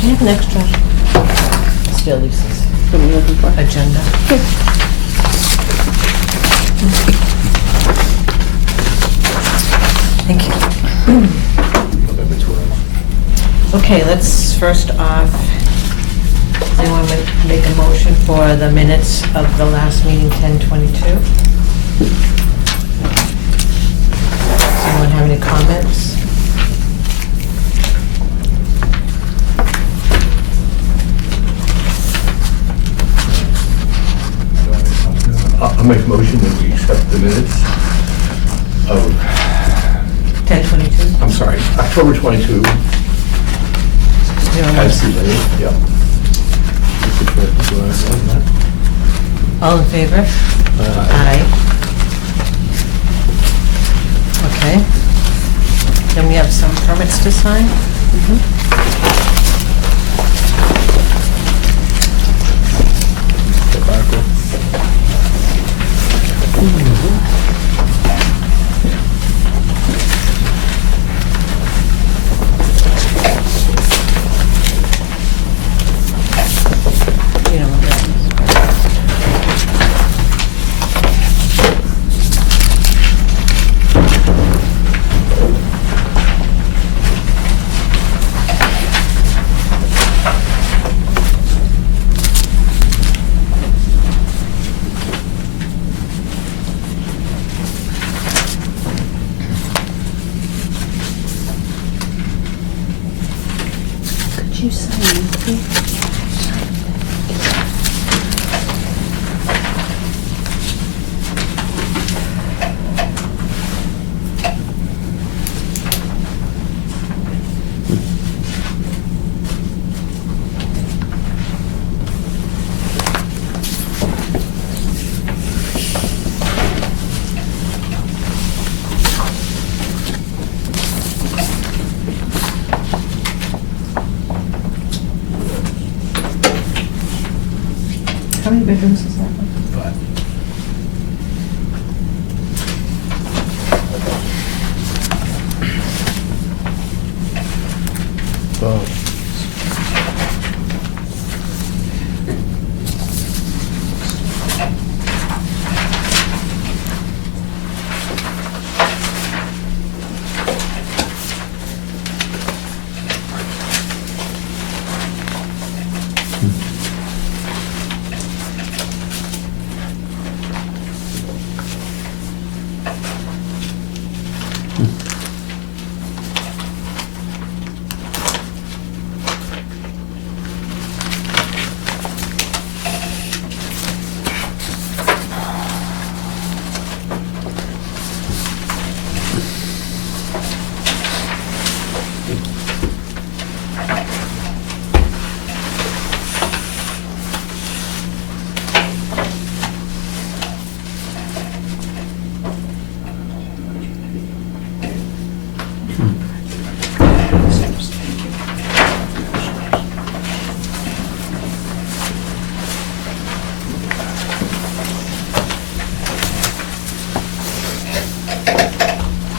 Do you have an extra? Still Lisa's What are you looking for? agenda. Thank you. November 12th. Okay, let's first off, does anyone make a motion for the minutes of the last meeting, 10/22? Does anyone have any comments? I'll make a motion that we accept the minutes of, 10/22? I'm sorry, October 22, as submitted, yep. All in favor? Aye. Okay. Then we have some permits to sign. You know what that is. Could you sign, please? How many bedrooms is that one? But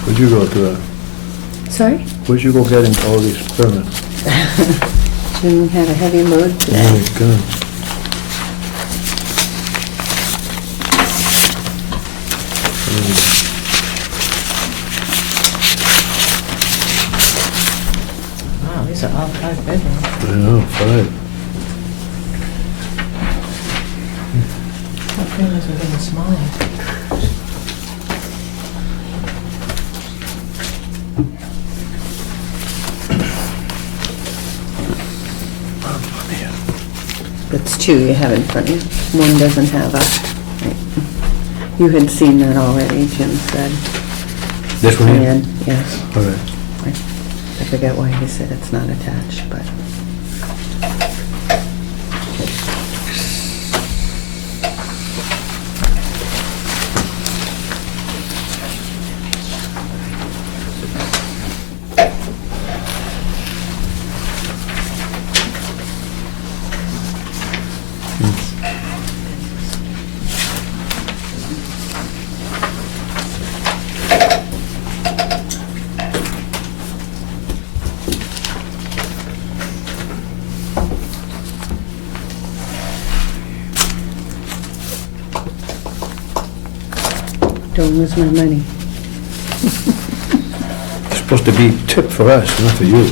Where'd you go to, Sorry? where'd you go getting all these permits? Jim had a heavy load today. Oh, God. Wow, these are all 5 bedrooms. I know, 5. I didn't realize we're getting smaller. That's 2 you have in front of you. One doesn't have a, right. You had seen that already, Jim said. This one here? And, yes. All right. I forget why he said it's not attached, but. Don't lose my money. It's supposed to be tip for us, not for you.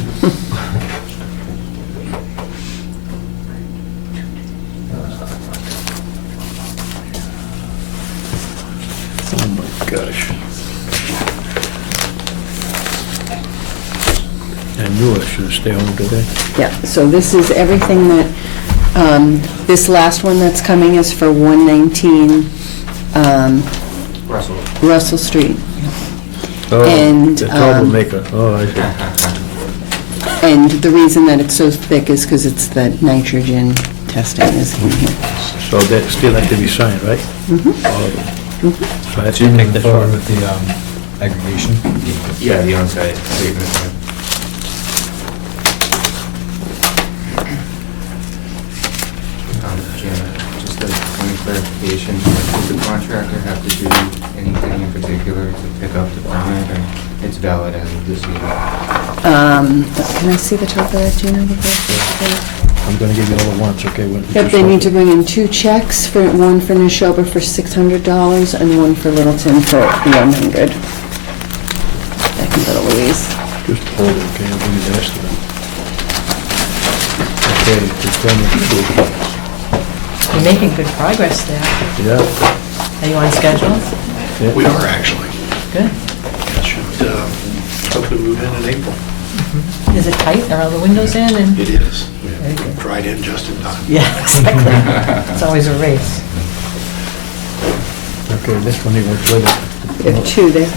Oh my gosh. I knew I should have stayed home today. Yeah, so this is everything that, this last one that's coming is for 119 Russell Street. Oh, And, the troublemaker. Oh, I see. And the reason that it's so thick is because it's the nitrogen testing is in here. So that still have to be signed, right? Mhm. All of them. So I have So you to make take the this forward one. with the aggregation? Yeah, the on-site statement. Jim, just a point of clarification, does the contractor have to do anything in particular to pick up the permit, or it's valid as of this evening? Can I see the top of that, Gina? I'm gonna give you all at once, okay? Yep, they need to bring in 2 checks, one for Neshoba for $600 and one for Littleton for $100. I can go to Louise. Just hold it, okay? I'll give you the rest of them. Okay, the permit. You're making good progress there. Yeah. Are you on schedule? Yeah. We are actually. Good. It should hopefully move in April. Is it tight? Are all the windows in? And It is. Very good. Dried in just in time. yeah, exactly. It's always a race. Okay, this one even further. You have 2 there.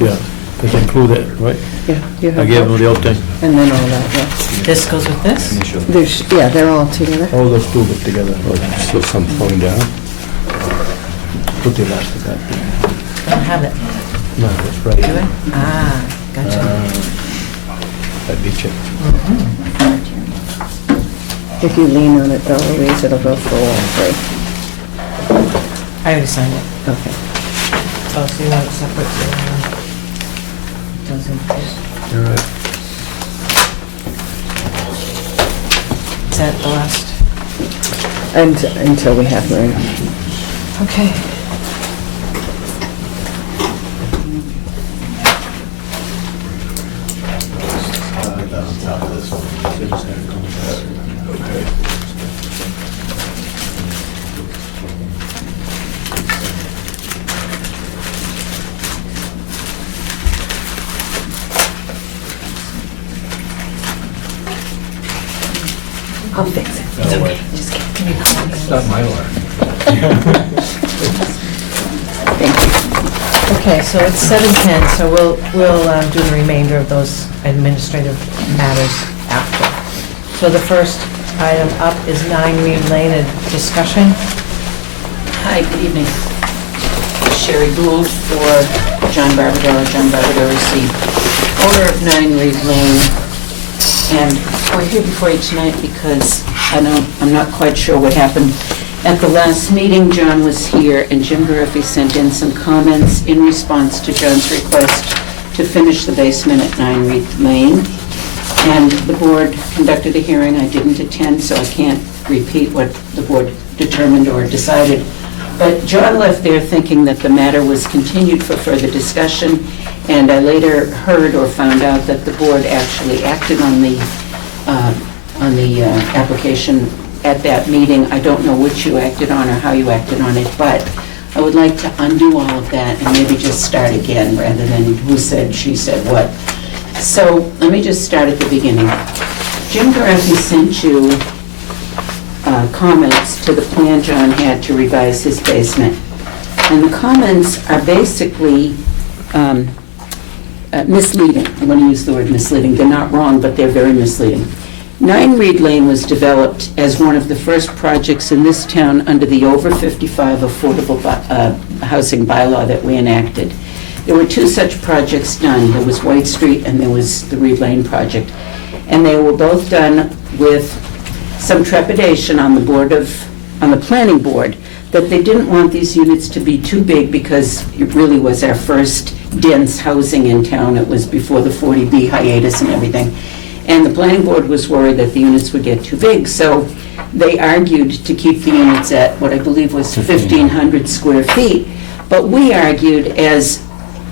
Yeah, does include it, right? Yeah, you have I gave them both. the old thing. And then all that, yeah. This goes with this? Initial. There's, yeah, they're all together. All those two put together. So some falling down? Put the elastic back. I don't have it. No, that's right. Do it? Ah, gotcha. That beach it. If you lean on it though, Louise, it'll go for all 3. I already signed it. Okay. Oh, so you want it separate, so it doesn't. You're right. Is that the last? And until we have hearing. Okay. I'll fix it. It's okay. Just give me a call. It's not my alarm. Thank you. Okay, so it's 7:10, so we'll do the remainder of those administrative matters after. So the first item up is 9 Reed Lane, a discussion. Hi, good evening. Sherry Gould for John Barbadaro. John Barbadaro is the owner of 9 Reed Lane. And we're here before you tonight because I'm not quite sure what happened. At the last meeting, John was here and Jim Gariffi sent in some comments in response to John's request to finish the basement at 9 Reed Lane. And the board conducted a hearing. I didn't attend, so I can't repeat what the board determined or decided. But John left there thinking that the matter was continued for further discussion, and I later heard or found out that the board actually acted on the application at that meeting. I don't know which you acted on or how you acted on it, but I would like to undo all of that and maybe just start again rather than who said, she said what. So let me just start at the beginning. Jim Gariffi sent you comments to the plan John had to revise his basement. And the comments are basically misleading. I want to use the word misleading. They're not wrong, but they're very misleading. 9 Reed Lane was developed as one of the first projects in this town under the over 55 affordable housing bylaw that we enacted. There were 2 such projects done. There was White Street and there was the Reed Lane project. And they were both done with some trepidation on the planning board that they didn't want these units to be too big because it really was our first dense housing in town. It was before the 40B hiatus and everything. And the planning board was worried that the units would get too big. So they argued to keep the units at what I believe was 1,500 square feet. But we argued, as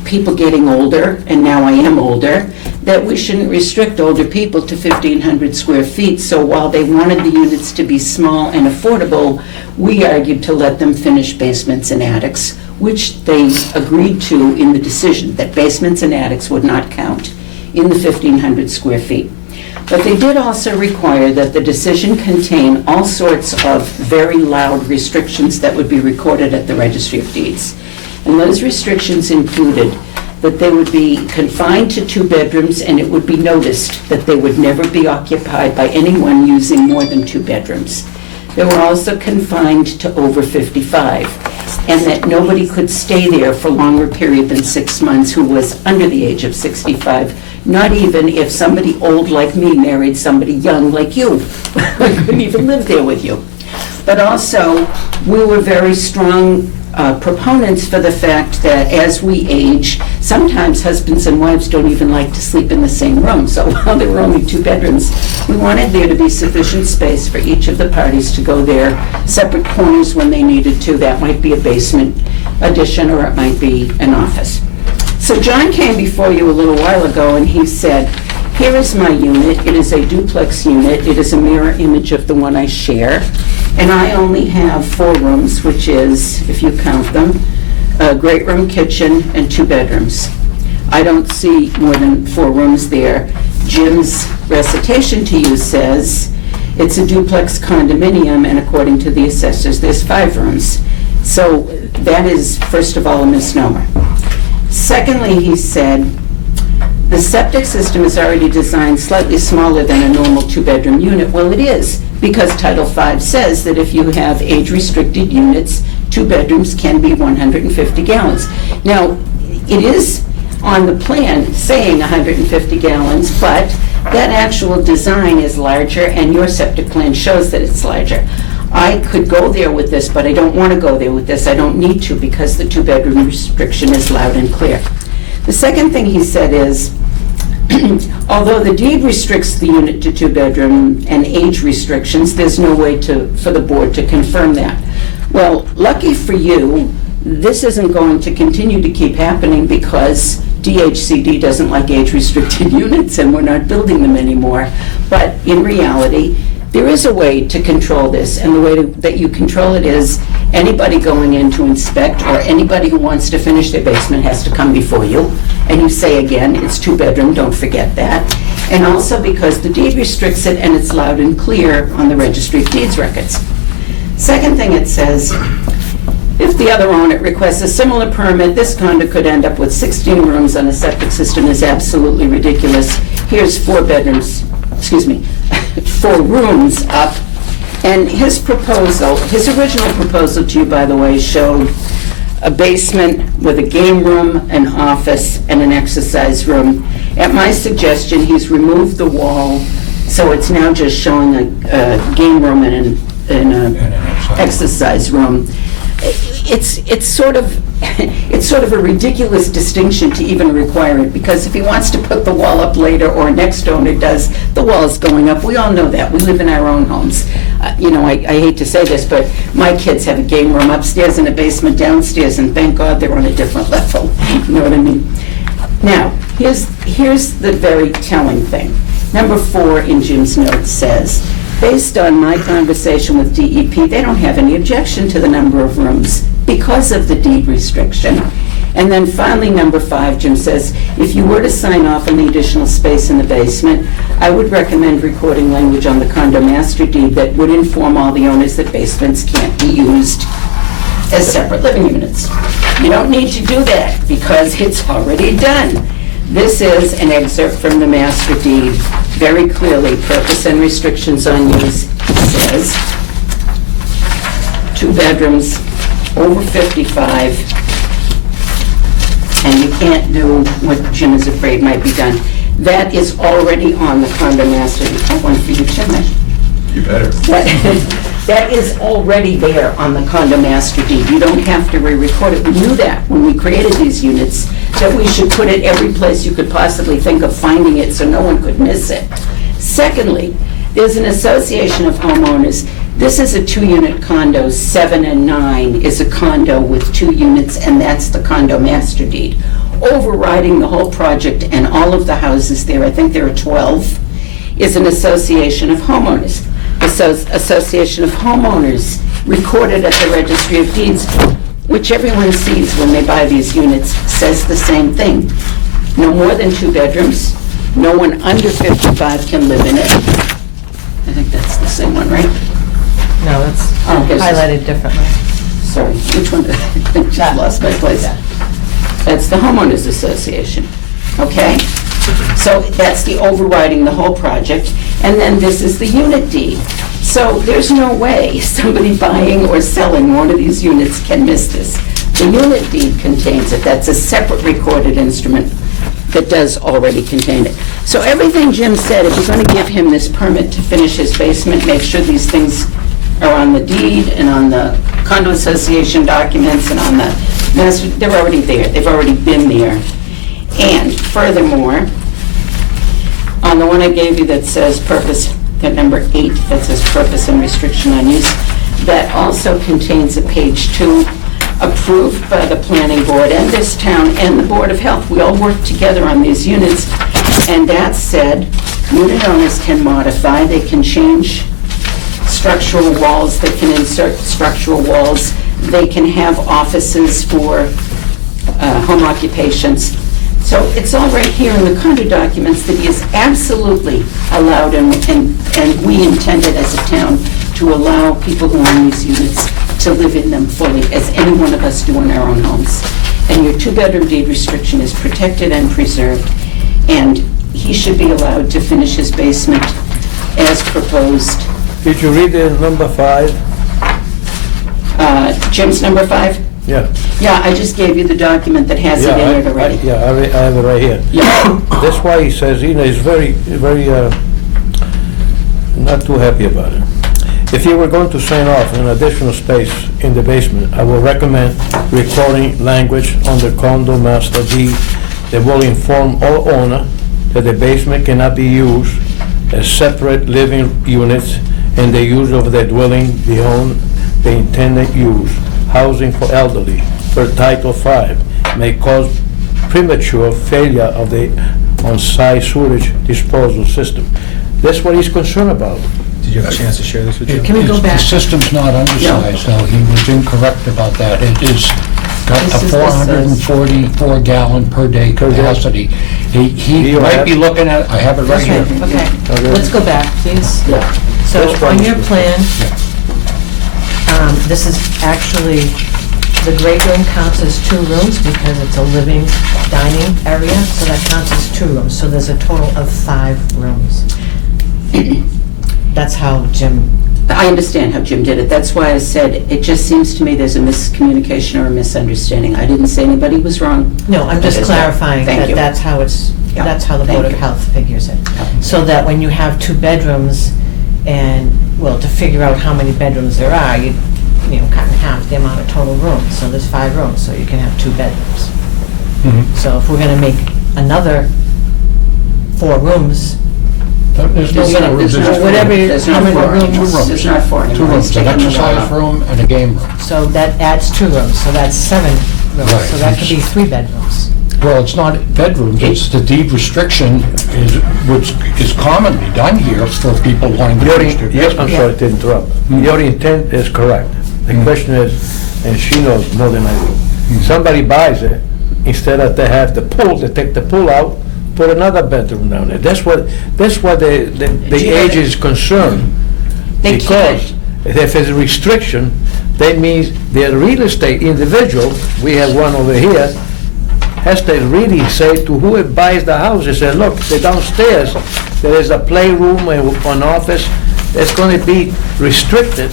people getting older, and now I am older, that we shouldn't restrict older people to 1,500 square feet. So while they wanted the units to be small and affordable, we argued to let them finish basements and attics, which they agreed to in the decision, that basements and attics would not count in the 1,500 square feet. But they did also require that the decision contain all sorts of very loud restrictions that would be recorded at the Registry of Deeds. And those restrictions included that they would be confined to 2 bedrooms, and it would be noticed that they would never be occupied by anyone using more than 2 bedrooms. They were also confined to over 55, and that nobody could stay there for a longer period than 6 months who was under the age of 65, not even if somebody old like me married somebody young like you. I couldn't even live there with you. But also, we were very strong proponents for the fact that as we age, sometimes husbands and wives don't even like to sleep in the same room. So while there were only 2 bedrooms, we wanted there to be sufficient space for each of the parties to go their separate corners when they needed to. That might be a basement addition, or it might be an office. So John came before you a little while ago and he said, here is my unit. It is a duplex unit. It is a mirror image of the one I share. And I only have 4 rooms, which is, if you count them, a great room, kitchen, and 2 bedrooms. I don't see more than 4 rooms there. Jim's recitation to you says it's a duplex condominium, and according to the assessors, there's 5 rooms. So that is, first of all, a misnomer. Secondly, he said, the septic system is already designed slightly smaller than a normal 2-bedroom unit. Well, it is, because Title V says that if you have age-restricted units, 2 bedrooms can be 150 gallons. Now, it is on the plan saying 150 gallons, but that actual design is larger, and your septic plan shows that it's larger. I could go there with this, but I don't want to go there with this. I don't need to, because the 2-bedroom restriction is loud and clear. The second thing he said is, although the deed restricts the unit to 2-bedroom and age restrictions, there's no way for the board to confirm that. Well, lucky for you, this isn't going to continue to keep happening because DHCD doesn't like age-restricted units and we're not building them anymore. But in reality, there is a way to control this, and the way that you control it is anybody going in to inspect or anybody who wants to finish their basement has to come before you, and you say again, it's 2-bedroom, don't forget that. And also because the deed restricts it and it's loud and clear on the Registry of Deeds records. Second thing it says, if the other owner requests a similar permit, this condo could end up with 16 rooms on a septic system is absolutely ridiculous. Here's 4 bedrooms, 4 rooms up. And his proposal, his original proposal to you, by the way, showed a basement with a game room, an office, and an exercise room. At my suggestion, he's removed the wall, so it's now just showing a game room and an exercise room. It's sort of a ridiculous distinction to even require it, because if he wants to put the wall up later, or next owner does, the wall is going up. We all know that. We live in our own homes. I hate to say this, but my kids have a game room upstairs and a basement downstairs, and thank God they're on a different level. You know what I mean? Now, here's the very telling thing. Number 4 in Jim's notes says, based on my conversation with DEP, they don't have any objection to the number of rooms because of the deed restriction. And then finally, number 5, Jim says, if you were to sign off on the additional space in the basement, I would recommend recording language on the condo master deed that would inform all the owners that basements can't be used as separate living units. You don't need to do that because it's already done. This is an excerpt from the master deed. Very clearly, purpose and restrictions on use says 2 bedrooms, over 55, and you can't do what Jim is afraid might be done. That is already on the condo master deed. I want for you, Jim. You better. That is already there on the condo master deed. You don't have to re-record it. We knew that when we created these units, that we should put it every place you could possibly think of finding it so no one could miss it. Secondly, There's an association of homeowners. This is a 2-unit condo. 7 and 9 is a condo with 2 units, and that's the condo master deed. Overriding the whole project and all of the houses there, I think there are 12, is an association of homeowners. Association of homeowners recorded at the Registry of Deeds, which everyone sees when they buy these units, says the same thing. No more than 2 bedrooms, no one under 55 can live in it. I think that's the same one, right? No, it's Oh, okay. highlighted differently. Sorry, which one? I just lost my place. That's the homeowners association, okay? So that's the overriding the whole project, and then this is the unit deed. So there's no way somebody buying or selling one of these units can miss this. The unit deed contains it. That's a separate recorded instrument that does already contain it. So everything Jim said, if you're going to give him this permit to finish his basement, make sure these things are on the deed and on the condo association documents and on the master, they're already there. They've already been there. And furthermore, on the one I gave you that says purpose, that number 8, that says purpose and restriction on use, that also contains a page 2, approved by the planning board and this town and the Board of Health. We all work together on these units, and that said, unit owners can modify, they can change structural walls, they can insert structural walls, they can have offices for home occupations. So it's all right here in the condo documents that he is absolutely allowed, and we intended as a town to allow people who own these units to live in them fully, as any one of us do in our own homes. And your 2-bedroom deed restriction is protected and preserved, and he should be allowed to finish his basement as proposed. Did you read the number 5? Jim's number 5? Yeah. Yeah, I just gave you the document that has it in it already. Yeah, I have it right here. Yeah. That's why he says, you know, he's very, not too happy about it. If you were going to sign off an additional space in the basement, I would recommend recording language on the condo master deed that will inform all owner that the basement cannot be used as separate living units and the use of the dwelling beyond the intended use. Housing for elderly, per Title V, may cause premature failure of the on-site sewage disposal system. That's what he's concerned about. Did you have a chance to share this with you? Can we go back? The system's not undersized, though. He was incorrect about that. It is got This the is- 444 gallon per day capacity. He You might have- be looking at, I have it right here. Okay, let's go back, please. Yeah. So This one on is your good. plan, this is actually, the great room counts as 2 rooms because it's a living dining area, so that counts as 2 rooms. So there's a total of 5 rooms. That's how Jim, I understand how Jim did it. That's why I said, it just seems to me there's a miscommunication or a misunderstanding. I didn't say anybody was wrong. no, I'm just Okay, clarifying thank that you. that's how it's, Yeah, that's how the thank Board of you. Health figures it. Yeah. So that when you have 2 bedrooms and, well, to figure out how many bedrooms there are, you cut in half the amount of total rooms. So there's 5 rooms, so you can have 2 bedrooms. So if we're gonna make another 4 rooms, There's no There's more not- rooms. there's There's not- whatever, there's how not many 4 rooms? rooms. There's not 4 Two anymore. rooms, He's an taken them all exercise out. room and a game room. So that adds 2 rooms, so that's 7 rooms. Right. So that could be 3 bedrooms. Well, it's not bedrooms, it's the deed restriction which is commonly done here for people wanting to finish their Yes, I'm basement. sorry to interrupt. Your intent is correct. The question is, and she knows more than I do, somebody buys it, instead of they have the pool, they take the pool out, put another bedroom down there. That's what the age is concerned. They Because if it's a restriction, that means the real estate individual, we have one over here, has to really say to who buys the house, they say, look, the downstairs, there is a playroom and an office, it's going to be restricted,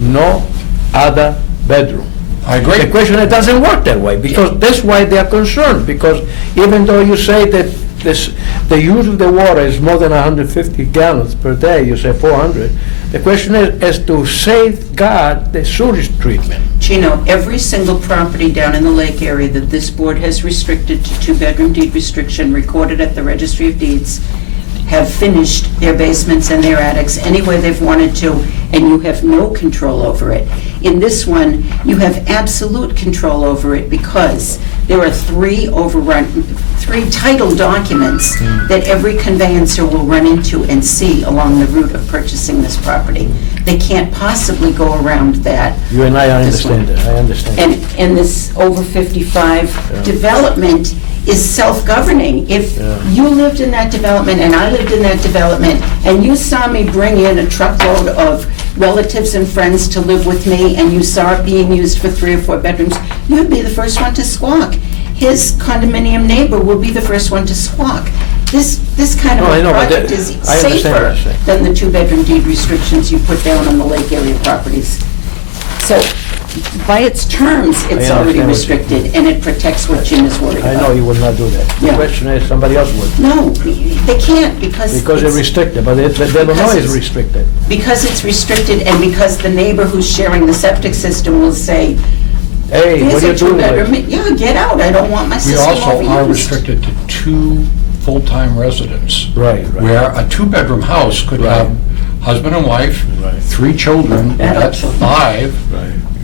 no other bedroom. I agree. The question, it doesn't work that way, because that's why they are concerned, because even though you say that the use of the water is more than 150 gallons per day, you say 400, the question is to safeguard the sewage treatment. Gino, every single property down in the lake area that this board has restricted to 2-bedroom deed restriction recorded at the Registry of Deeds have finished their basements and their attics any way they've wanted to, and you have no control over it. In this one, you have absolute control over it because there are three title documents that every conveyancer will run into and see along the route of purchasing this property. They can't possibly go around that. You and I This one. understand that, I understand. And this over 55 development is self-governing. If Yeah. you lived in that development and I lived in that development, and you saw me bring in a truckload of relatives and friends to live with me, and you saw it being used for 3 or 4 bedrooms, you'd be the first one to squawk. His condominium neighbor will be the first one to squawk. This kind of No, I a know, but project that- is I understand what safer you're saying. than the 2-bedroom deed restrictions you put down on the lake area properties. So, by its terms, it's I already understand what restricted, and it protects what Jim is worried I about. know you will not do that. The Yeah. question is, somebody else would. No, they can't, because Because they're it's, restricted, but the Illinois is restricted. because it's restricted, and because the neighbor who's sharing the septic system will say, Hey, what there's are a you doing? two-bedroom, with it? yeah, get out, I don't want my We system also are overused. restricted to 2 full-time residents. Right, right. Where a 2-bedroom house could Right. have husband and wife, Right. 3 children, Adult that's children. 5. Right.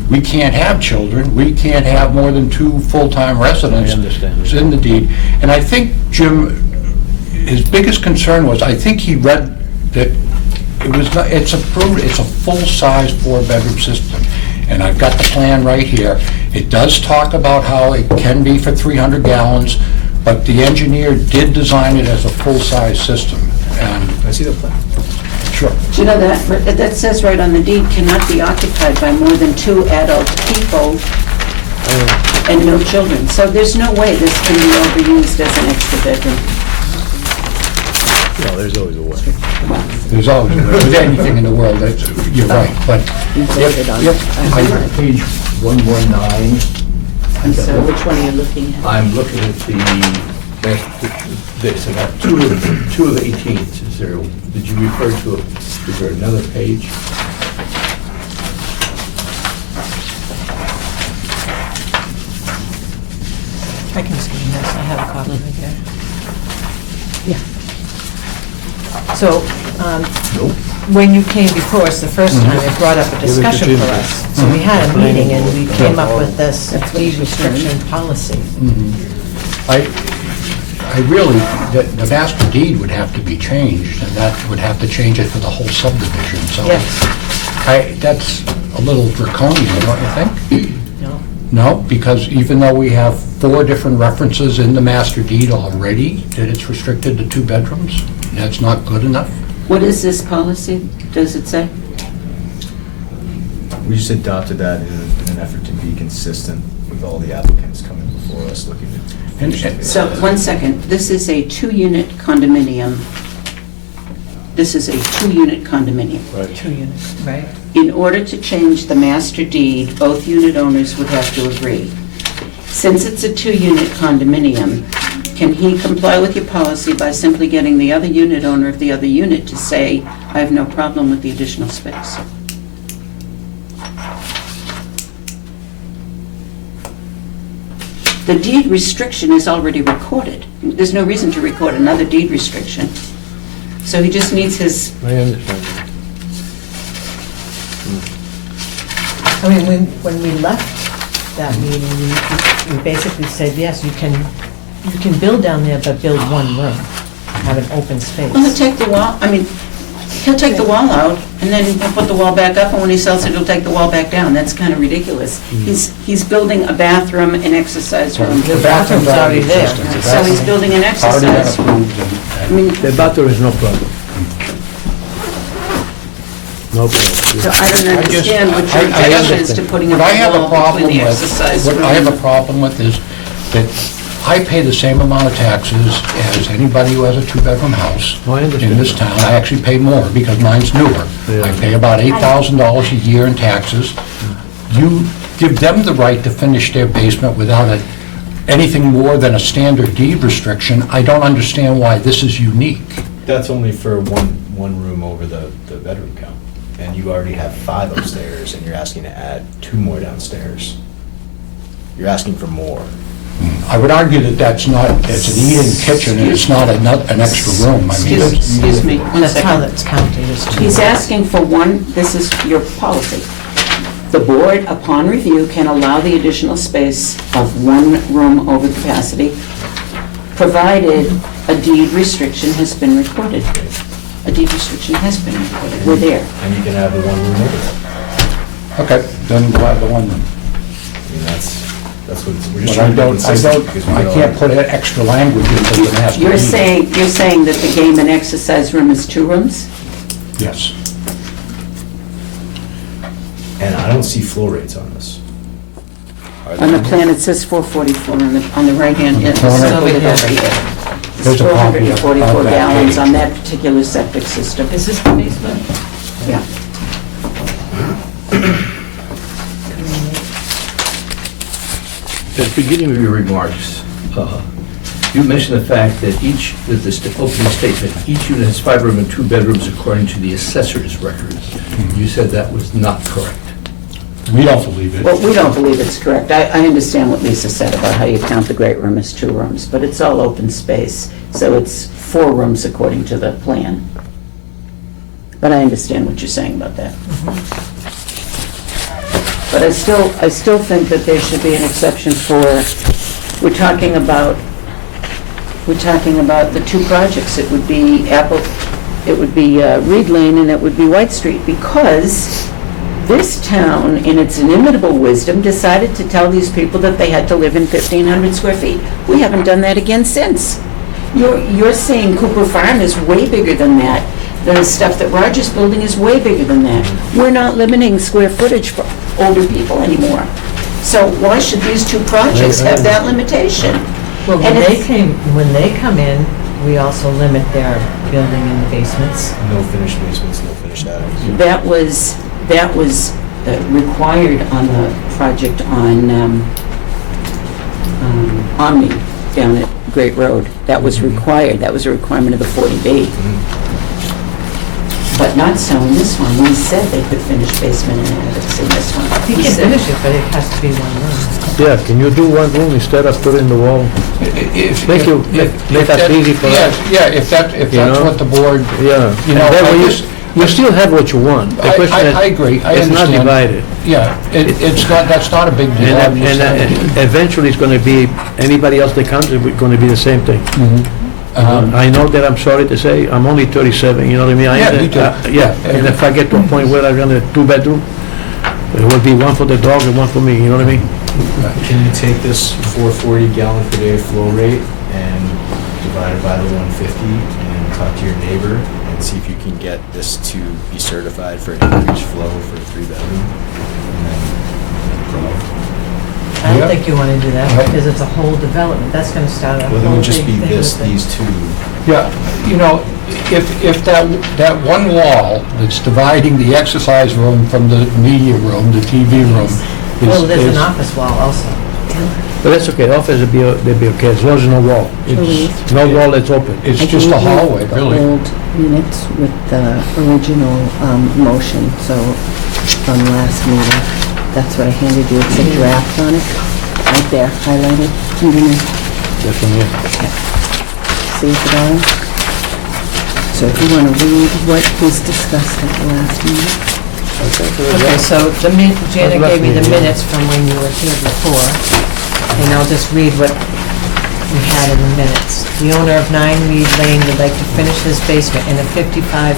We can't have children, we can't have more than 2 full-time residents. I understand. It's in the deed. And I think Jim, his biggest concern was, I think he read that it was not, it's approved, it's a full-size 4-bedroom system. And I've got the plan right here. It does talk about how it can be for 300 gallons, but the engineer did design it as a full-size system. And Can I see the plan? sure, Do you know that, that says right on the deed, cannot be occupied by more than 2 adult people and no children. So there's no way this can be overused as an extra bedroom. No, there's always a way. there's always, with anything in the world, that's, you're right, but We voted on it. On page 119, And so which one are you looking at? I'm looking at this, I got two of 18s. Is there, did you refer to, is there another page? I can just give you this, I have a copy right here. Yeah. So, Nope. when you came before us the first time, it brought up a Give it to discussion Jim, for please. us. So we had a meeting and we came up with this That's what deed she said. restriction policy. I really, the master deed would have to be changed, and that would have to change it for the whole subdivision, so. Yes. That's a little draconian, don't you think? No? No, because even though we have 4 different references in the master deed already, that it's restricted to 2 bedrooms, that's not good enough? What is this policy, does it say? We just adopted that in an effort to be consistent with all the applicants coming before us looking to. So, 1 second, this is a 2-unit condominium. This is a 2-unit condominium. 2 units, right? In order to change the master deed, both unit owners would have to agree. Since it's a 2-unit condominium, can he comply with your policy by simply getting the other unit owner of the other unit to say, I have no problem with the additional space? The deed restriction is already recorded. There's no reason to record another deed restriction. So he just needs his, I understand that. I mean, when we left that meeting, we basically said, yes, you can build down there, but build 1 room, have an open space. well, he'll take the wall, I mean, he'll take the wall out, and then he'll put the wall back up, and when he sells it, he'll take the wall back down. That's kind of ridiculous. He's building a bathroom, an exercise room. The bathroom's already there. So he's building an Already been exercise room. approved, I and mean, The battery is no problem. No so problem. I don't understand what your I objection is to understand. putting up What I a have a wall problem between the with, exercise what room I have a and... problem with is that I pay the same amount of taxes as anybody who has a 2-bedroom house Oh, I understand. in this town. I actually pay more because mine's newer. Yeah. I pay about $8,000 a year in taxes. You give them the right to finish their basement without anything more than a standard deed restriction. I don't understand why this is unique. That's only for one room over the bedroom count. And you already have 5 upstairs, and you're asking to add 2 more downstairs. You're asking for more. I would argue that that's not, it's an eating kitchen, and it's not an extra room. I mean, Excuse me, one That's how second. that's counted, is 2. He's asking for one, this is your policy. The board, upon review, can allow the additional space of one room over capacity, provided a deed restriction has been recorded. A deed restriction has been recorded, we're there. And you can have the one room over there. okay, then we'll have the one room. I mean, that's what it's, we're just But I trying to be don't, consistent. because we I all- can't put extra language into the master You're deed. saying that the game and exercise room is 2 rooms? Yes. And I don't see flow rates on this. Are On the there? plan, it says 444 on the right-hand, On the it's corner? over here. It's There's a copy of 444 that gallons page. on that particular septic system. Is this the basement? Yeah. At the beginning of your remarks, you mentioned the fact that that the opening statement, each unit has 5 rooms and 2 bedrooms according to the assessor's records. You said that was not correct. We don't believe it. Well, we don't believe it's correct. I understand what Lisa said about how you count the great room as 2 rooms, but it's all open space, so it's 4 rooms according to the plan. But I understand what you're saying about that. But I still think that there should be an exception for, we're talking about the 2 projects. It would be Reed Lane and it would be White Street, because this town, in its inimitable wisdom, decided to tell these people that they had to live in 1,500 square feet. We haven't done that again since. You're saying Cooper Farm is way bigger than that. The stuff that Rogers Building is way bigger than that. We're not limiting square footage for older people anymore. So why should these 2 projects have that limitation? Well, And it's- when they come in, we also limit their building in the basements. No finished basements, no finished attics. That was required on the project on Omni down at Great Road. That was required, that was a requirement of the 40B. But not so in this one. We said they could finish basement and attics in this one. You We can said- finish it, but it has to be 1 room. Yeah, can you do 1 room instead of putting the wall? Make that easy for us. Yeah, if that's know? what the board, Yeah. You know, That way I you- just- You still have what you want. The question is, I agree, I it's not understand. divided. Yeah, it's not, that's not a big deal. I'm just saying. And eventually it's gonna be, anybody else that comes, it's gonna be the same thing. I know that, I'm sorry to say, I'm only 37, you know what I mean? Yeah, me too. Yeah, and if I get to a point where I'm gonna 2-bedroom, it will be 1 for the dog and 1 for me, you know what I mean? Can you take this 440 gallon per day flow rate and divide it by the 150 and talk to your neighbor and see if you can get this to be certified for increased flow for a 3-bedroom? And then, I don't Yeah. think you want to do that, Right. because it's a whole development. That's going to start a well, then it whole would just big be thing this, with it. these 2. Yeah, you know, if that one wall that's dividing the exercise room from the media room, the TV room, Well, there's is, an office wall also. But that's okay, office will be, they'll be okay, as long as no wall. It's no wall that's open. it's I just a gave you hallway, the really. old minutes with the original motion, so from last meeting. That's what I handed you. It's a draft on it, right there, highlighted underneath. That's from here. See at the bottom? So if you want to read what was discussed at the last meeting. Okay, so Janet gave me the minutes from when you were here before, and I'll just read what we had in the minutes. The owner of 9 Reed Lane would like to finish his basement in a 55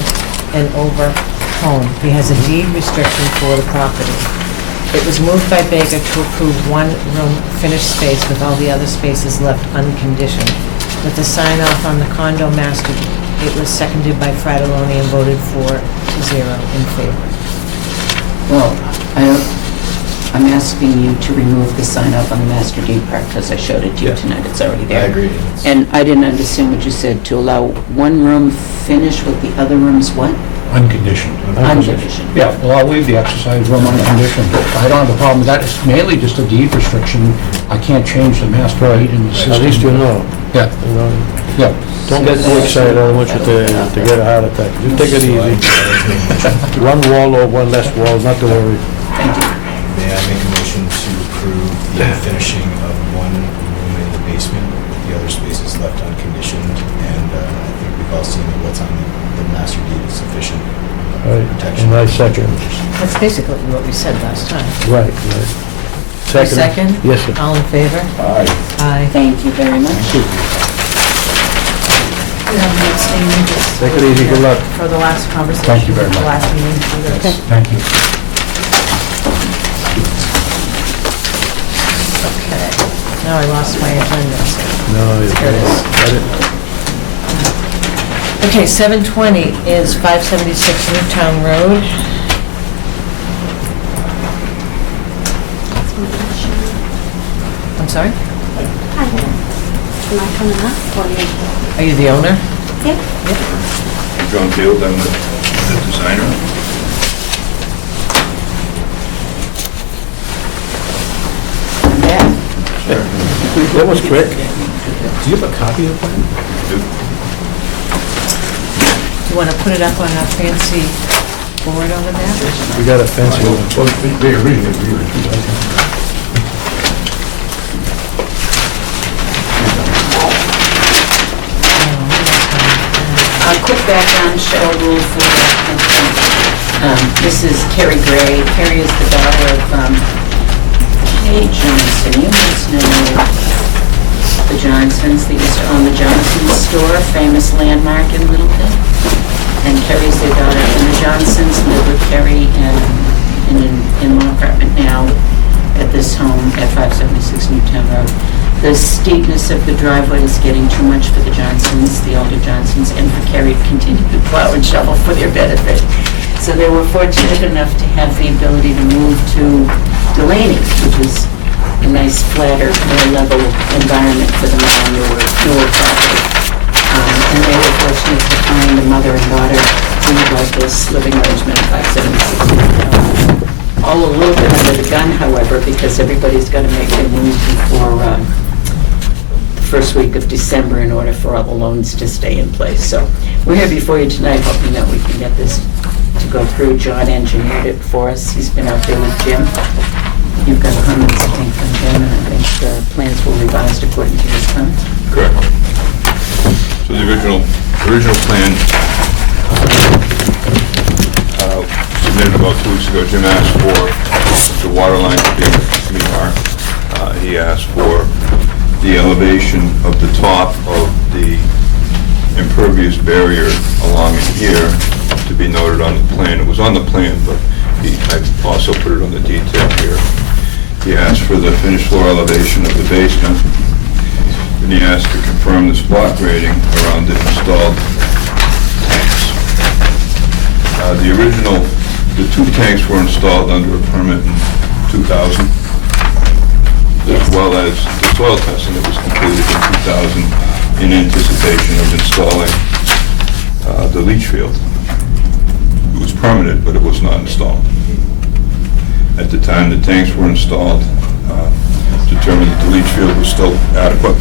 and over home. He has a deed restriction for the property. It was moved by Baker to approve 1 room finished space with all the other spaces left unconditioned. With the sign off on the condo master, it was seconded by Fratelloni and voted 4-0 in favor. Well, I'm asking you to remove the sign up on the master deed part, because I showed it to you Yeah. tonight, it's already I there. agree. And I didn't understand what you said, to allow 1 room finish with the other rooms what? Unconditioned. Unconditioned. Yeah, well, I'll leave the exercise room unconditioned. I don't have a problem with that. It's mainly just a deed restriction. I can't change the master deed in the system. At least you know, Yeah, you know. yeah. Don't get too excited, I don't want you to get a heart attack. You take it easy. 1 wall or 1 less wall, not to worry. Thank you. May I make a motion to approve the finishing of 1 room basement, with the other spaces left unconditioned, and I think we've all seen that what's on the master deed is sufficient protection. And I second. That's basically what we said last time. Right. Second? Yes, sir. All in favor? Aye. Aye. Thank you very much. Take it easy, good luck. For the last conversation. Thank you very The much. last meeting. Okay. Thank you. Okay. Now I lost my agenda. so- No, it's There it is. got it. Okay, 720 is 576 Newtown Road. I'm sorry? Hi there. Am I coming up or you? Are you the owner? Yeah. John Field, I'm the designer. Yeah. That was quick. Do you have a copy of that? You want to put it up on a fancy board over there? We got a fancy one. Quick background, Cheryl Rule for the applicant. This is Carrie Gray. Carrie is the daughter of Kay Johnson. You must know the Johnsons. They used to own the Johnsons store, a famous landmark in Littleton. And Carrie's their daughter. And the Johnsons live with Carrie in an in-law apartment now at this home at 576 Newtown Road. The steepness of the driveway is getting too much for the Johnsons, the older Johnsons, and for Carrie to continue to plow and shovel for their benefit. So they were fortunate enough to have the ability to move to Delaney, which is a nice, flatter, more level environment for them on newer property. And they were fortunate to find a mother and daughter who would like this living arrangement at 576. All a little bit under the gun, however, because everybody's got to make their move before the first week of December in order for all the loans to stay in place. So we're here before you tonight hoping that we can get this to go through. John engineered it for us. He's been out there with Jim. You've got comments, I think, from Jim, and I think the plans were revised according to his comments. Correct. So the original plan submitted about 2 weeks ago. Jim asked for the water line to be marked. He asked for the elevation of the top of the impervious barrier along in here to be noted on the plan. It was on the plan, but I also put it on the detail here. He asked for the finished floor elevation of the basement. And he asked to confirm the spot grading around the installed tanks. The two tanks were installed under a permit in 2000, as well as the soil testing that was completed in 2000 in anticipation of installing the leach field. It was permitted, but it was not installed. At the time the tanks were installed, determined that the leach field was still adequate.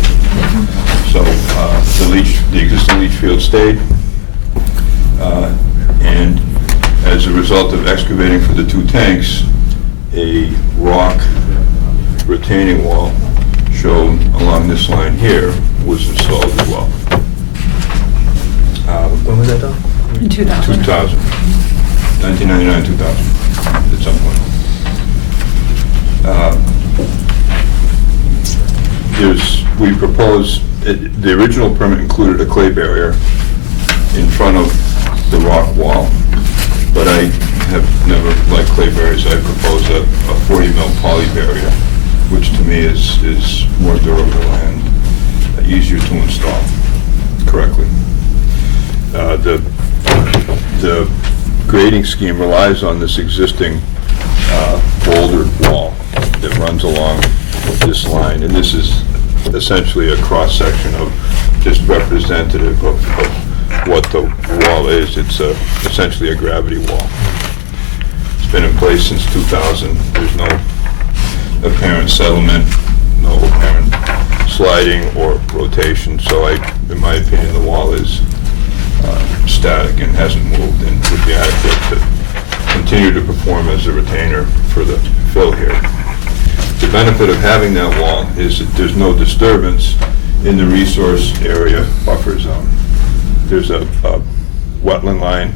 So the existing leach field stayed, and as a result of excavating for the two tanks, a rock retaining wall shown along this line here was installed as well. When was that done? In 2000. 2000, 1999, 2000, at some point. We proposed, the original permit included a clay barrier in front of the rock wall, but I have never liked clay barriers. I propose a 40 mil poly barrier, which to me is more durable and easier to install correctly. The grading scheme relies on this existing bouldered wall that runs along this line, and this is essentially a cross-section of just representative of what the wall is. It's essentially a gravity wall. It's been in place since 2000. There's no apparent settlement, no apparent sliding or rotation, so in my opinion, the wall is static and hasn't moved and would be adequate to continue to perform as a retainer for the fill here. The benefit of having that wall is that there's no disturbance in the resource area buffer zone. There's a wetland line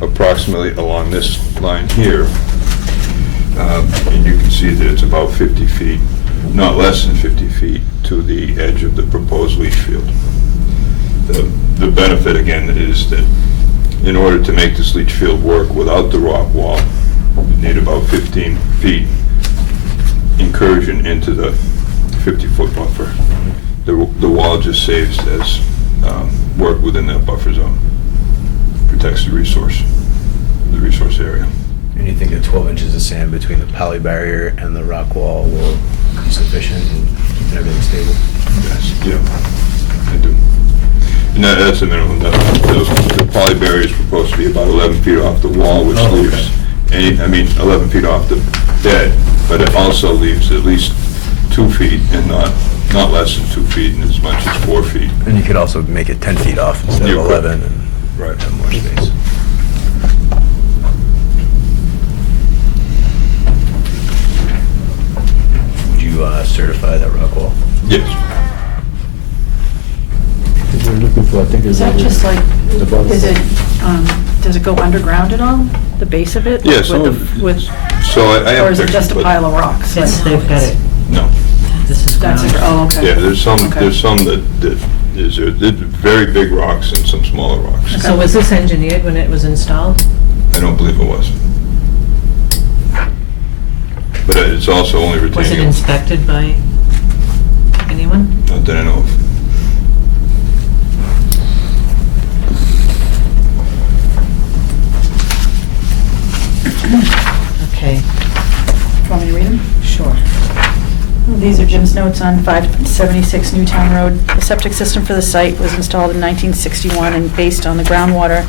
approximately along this line here. And you can see that it's about 50 feet, not less than 50 feet, to the edge of the proposed leach field. The benefit, again, is that in order to make this leach field work without the rock wall, you need about 15 feet incursion into the 50-foot buffer. The wall just saves as work within that buffer zone, protects the resource area. And you think that 12 inches of sand between the poly barrier and the rock wall will be sufficient in keeping everything stable? Yes, yeah, I do. And that's the minimum. The poly barrier is supposed to be about 11 feet off the wall, which leaves 11 feet off the bed, but it also leaves at least 2 feet and not less than 2 feet and as much as 4 feet. And you could also make it 10 feet off instead of 11 and have more space. Would you certify that rock wall? Yes. We're looking for, I think Is that just like, does it go underground at all, the base of it? Yes. With So I have or is it just a pictures, but pile of rocks? They've got it, no. this is That's, ground. oh, okay. Yeah, there's some Okay. that there's very big rocks and some smaller rocks. So was this engineered when it was installed? I don't believe it was. But it's also only retaining. Was it inspected by anyone? Not that I know of. Okay, Do you want me to read them? sure. These are Jim's notes on 576 Newtown Road. The septic system for the site was installed in 1961 and based on the groundwater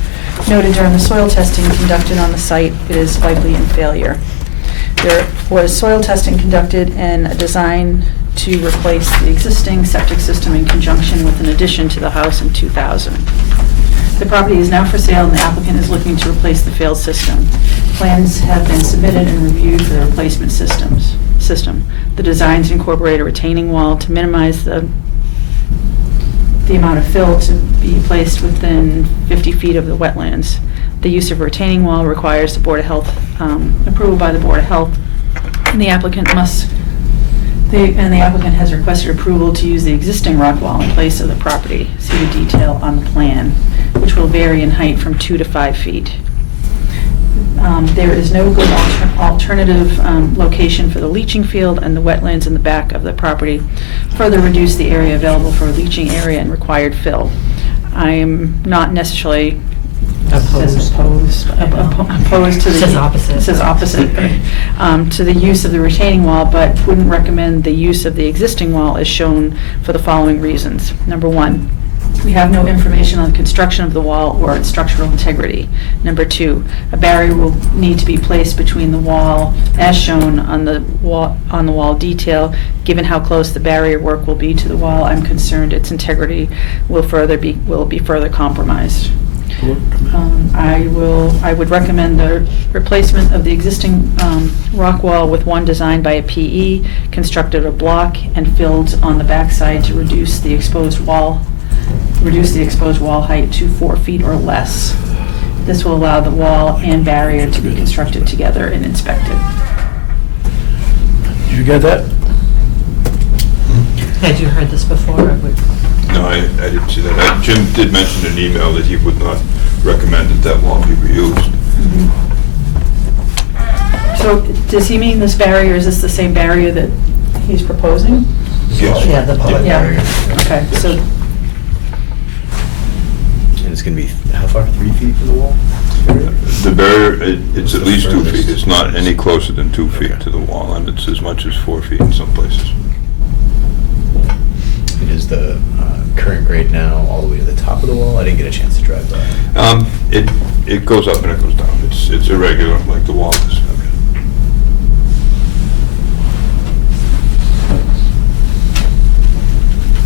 noted during the soil testing conducted on the site, it is likely in failure. There was soil testing conducted and a design to replace the existing septic system in conjunction with an addition to the house in 2000. The property is now for sale and the applicant is looking to replace the failed system. Plans have been submitted and reviewed for the replacement system. The designs incorporate a retaining wall to minimize the amount of fill to be placed within 50 feet of the wetlands. The use of a retaining wall requires the Board of Health, approval by the Board of Health, and the applicant has requested approval to use the existing rock wall in place of the property. See the detail on the plan, which will vary in height from 2 to 5 feet. There is no good alternative location for the leaching field, and the wetlands in the back of the property further reduce the area available for leaching area and required fill. I am not necessarily opposed to the... Says opposite. Says opposite, to the use of the retaining wall, but wouldn't recommend the use of the existing wall as shown for the following reasons. Number one, we have no information on the construction of the wall or its structural integrity. Number two, a barrier will need to be placed between the wall as shown on the wall detail. Given how close the barrier work will be to the wall, I'm concerned its integrity will be further compromised. I would recommend the replacement of the existing rock wall with one designed by a PE, constructed of block and filled on the backside to reduce the exposed wall height to 4 feet or less. This will allow the wall and barrier to be constructed together and inspected. Did you get that? Had you heard this before? No, I didn't see that. Jim did mention in an email that he would not recommend that wall be reused. So does he mean this barrier, is this the same barrier that he's proposing? Yes. Yeah, the poly barrier. Okay, so, And it's going to be, how far, 3 feet from the wall? The barrier, it's at least 2 feet. It's not any closer than 2 feet to the wall, and it's as much as 4 feet in some places. It is the current grade now all the way to the top of the wall? I didn't get a chance to drive by. It goes up and it goes down. It's irregular, like the wall is.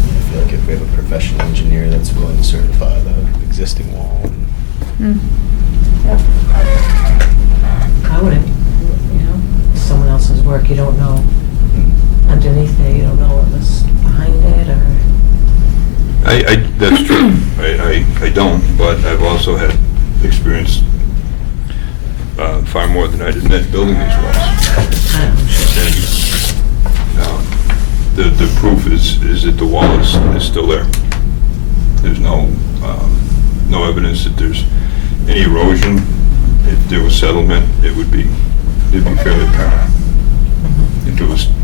I feel like if we have a professional engineer that's willing to certify the existing wall. yeah. I wouldn't, someone else's work, you don't know underneath there, you don't know what was behind it, or That's true. I don't, but I've also had experience far more than I'd admit building these walls. And the proof is that the wall is still there. There's no evidence that there's any erosion. If there was settlement, it'd be fairly apparent.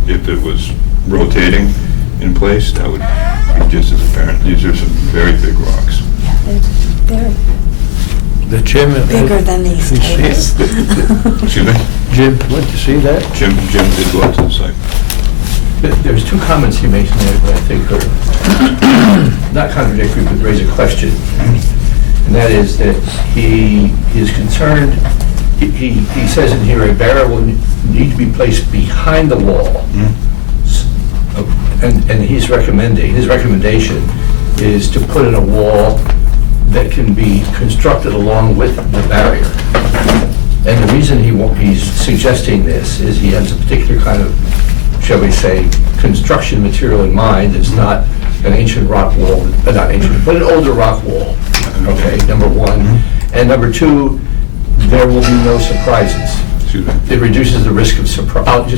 If it was rotating in place, that would be just as apparent. These are some very big rocks. They're The chairman. bigger than these tables. Excuse me? Jim, went to see that? Jim did go out to the site. There's two comments he makes in there that I think are not contradictory, but raise a question. And that is that he is concerned, he says in here, a barrier will need to be placed behind the wall. And his recommendation is to put in a wall that can be constructed along with the barrier. And the reason he's suggesting this is he has a particular kind of, shall we say, construction material in mind. It's not an ancient rock wall, not ancient, but an older rock wall, okay, number one. And number two, there will be no surprises. Excuse me. It reduces the risk of surprise,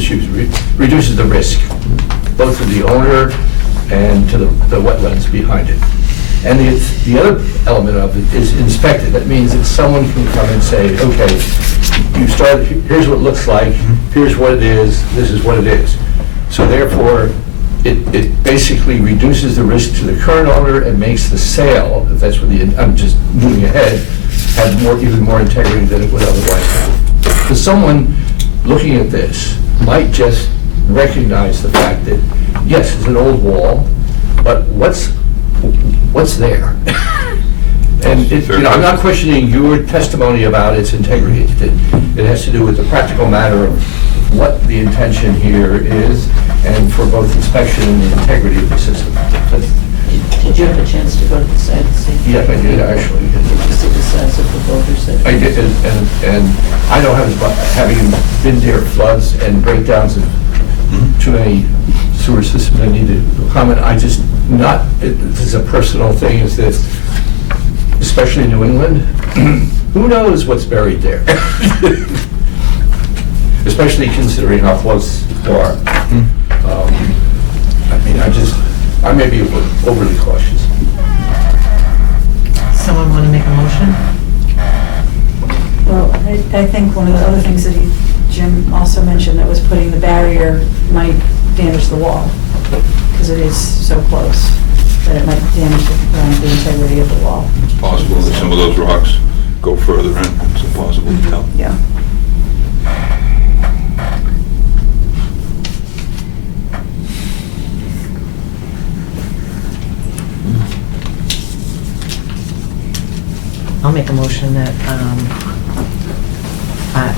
reduces the risk, both to the owner and to the wetlands behind it. And the other element of it is inspected. That means that someone can come and say, okay, here's what it looks like, here's what it is, this is what it is. So therefore, it basically reduces the risk to the current owner and makes the sale, if that's what I'm just moving ahead, have even more integrity than it would otherwise have. Because someone looking at this might just recognize the fact that, yes, it's an old wall, but what's there? And I'm not questioning your testimony about its integrity. It has to do with the practical matter of what the intention here is, and for both inspection and the integrity of the system. Did you have a chance to go to the site and see? Yeah, I did, actually. Did you see the size of the boulders that? I did, and I don't have, having been near floods and breakdowns of too many sewer systems, I need to comment. This is a personal thing, is that, especially in New England, who knows what's buried there? Especially considering how close you are. I may be overly cautious. Someone want to make a motion? Well, I think one of the other things that Jim also mentioned, that was putting the barrier might damage the wall, because it is so close, that it might damage the integrity of the wall. It's possible that some of those rocks go further in. It's impossible to tell. Yeah. I'll make a motion that,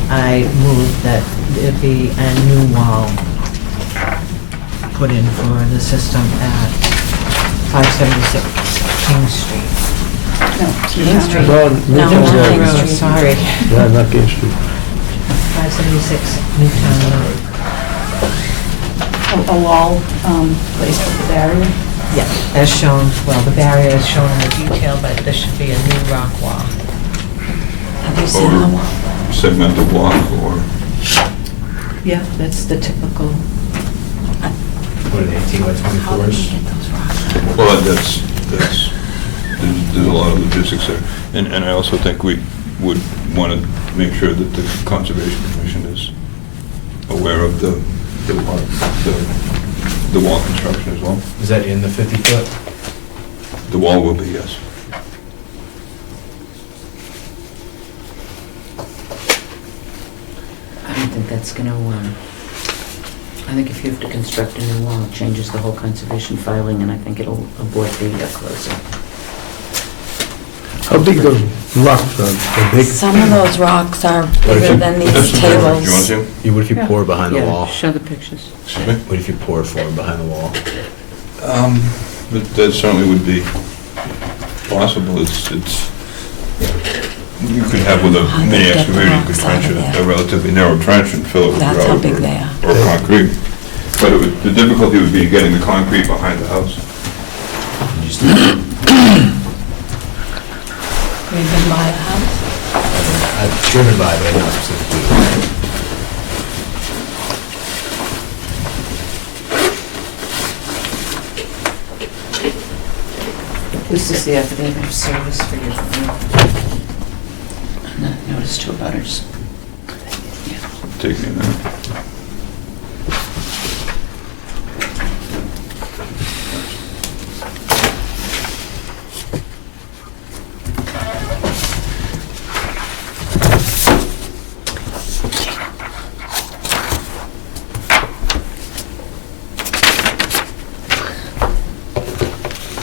I move that there be a new wall put in for the system at 576 King Street. No, King Street. No, No, Newtown Newtown Road. Road, sorry. Yeah, not King Street. 576 Newtown Road. a wall placed with the barrier. Yeah, as shown, well, the barrier is shown in the detail, but there should be a new rock wall. Have you seen the wall? Segmental block or... Yeah, that's the typical. What are they, 18 by 24s? Well, there's a lot of logistics there. And I also think we would want to make sure that the Conservation Commission is aware of the wall construction as well. Is that in the 50-foot? The wall will be, yes. I don't think that's gonna, I think if you have to construct a new wall, it changes the whole conservation filing, and I think it'll abort the closing. How big those rocks are? They're big? Some of those rocks are bigger than That's these the picture. You want tables. to? What if you pour behind the Yeah, wall? show the pictures. Excuse me? What if you pour forward behind the wall? But that certainly would be possible. It's you could have with a How mini they get the excavator, you could rocks out trench of a there. relatively narrow trench and fill it with That's how gravel big or- they are. or concrete. But the difficulty would be getting the concrete behind the house. You just We've been by the house. I've driven by, but not specifically. This is the affidavit of service for your, notice to abutters. Take me a minute.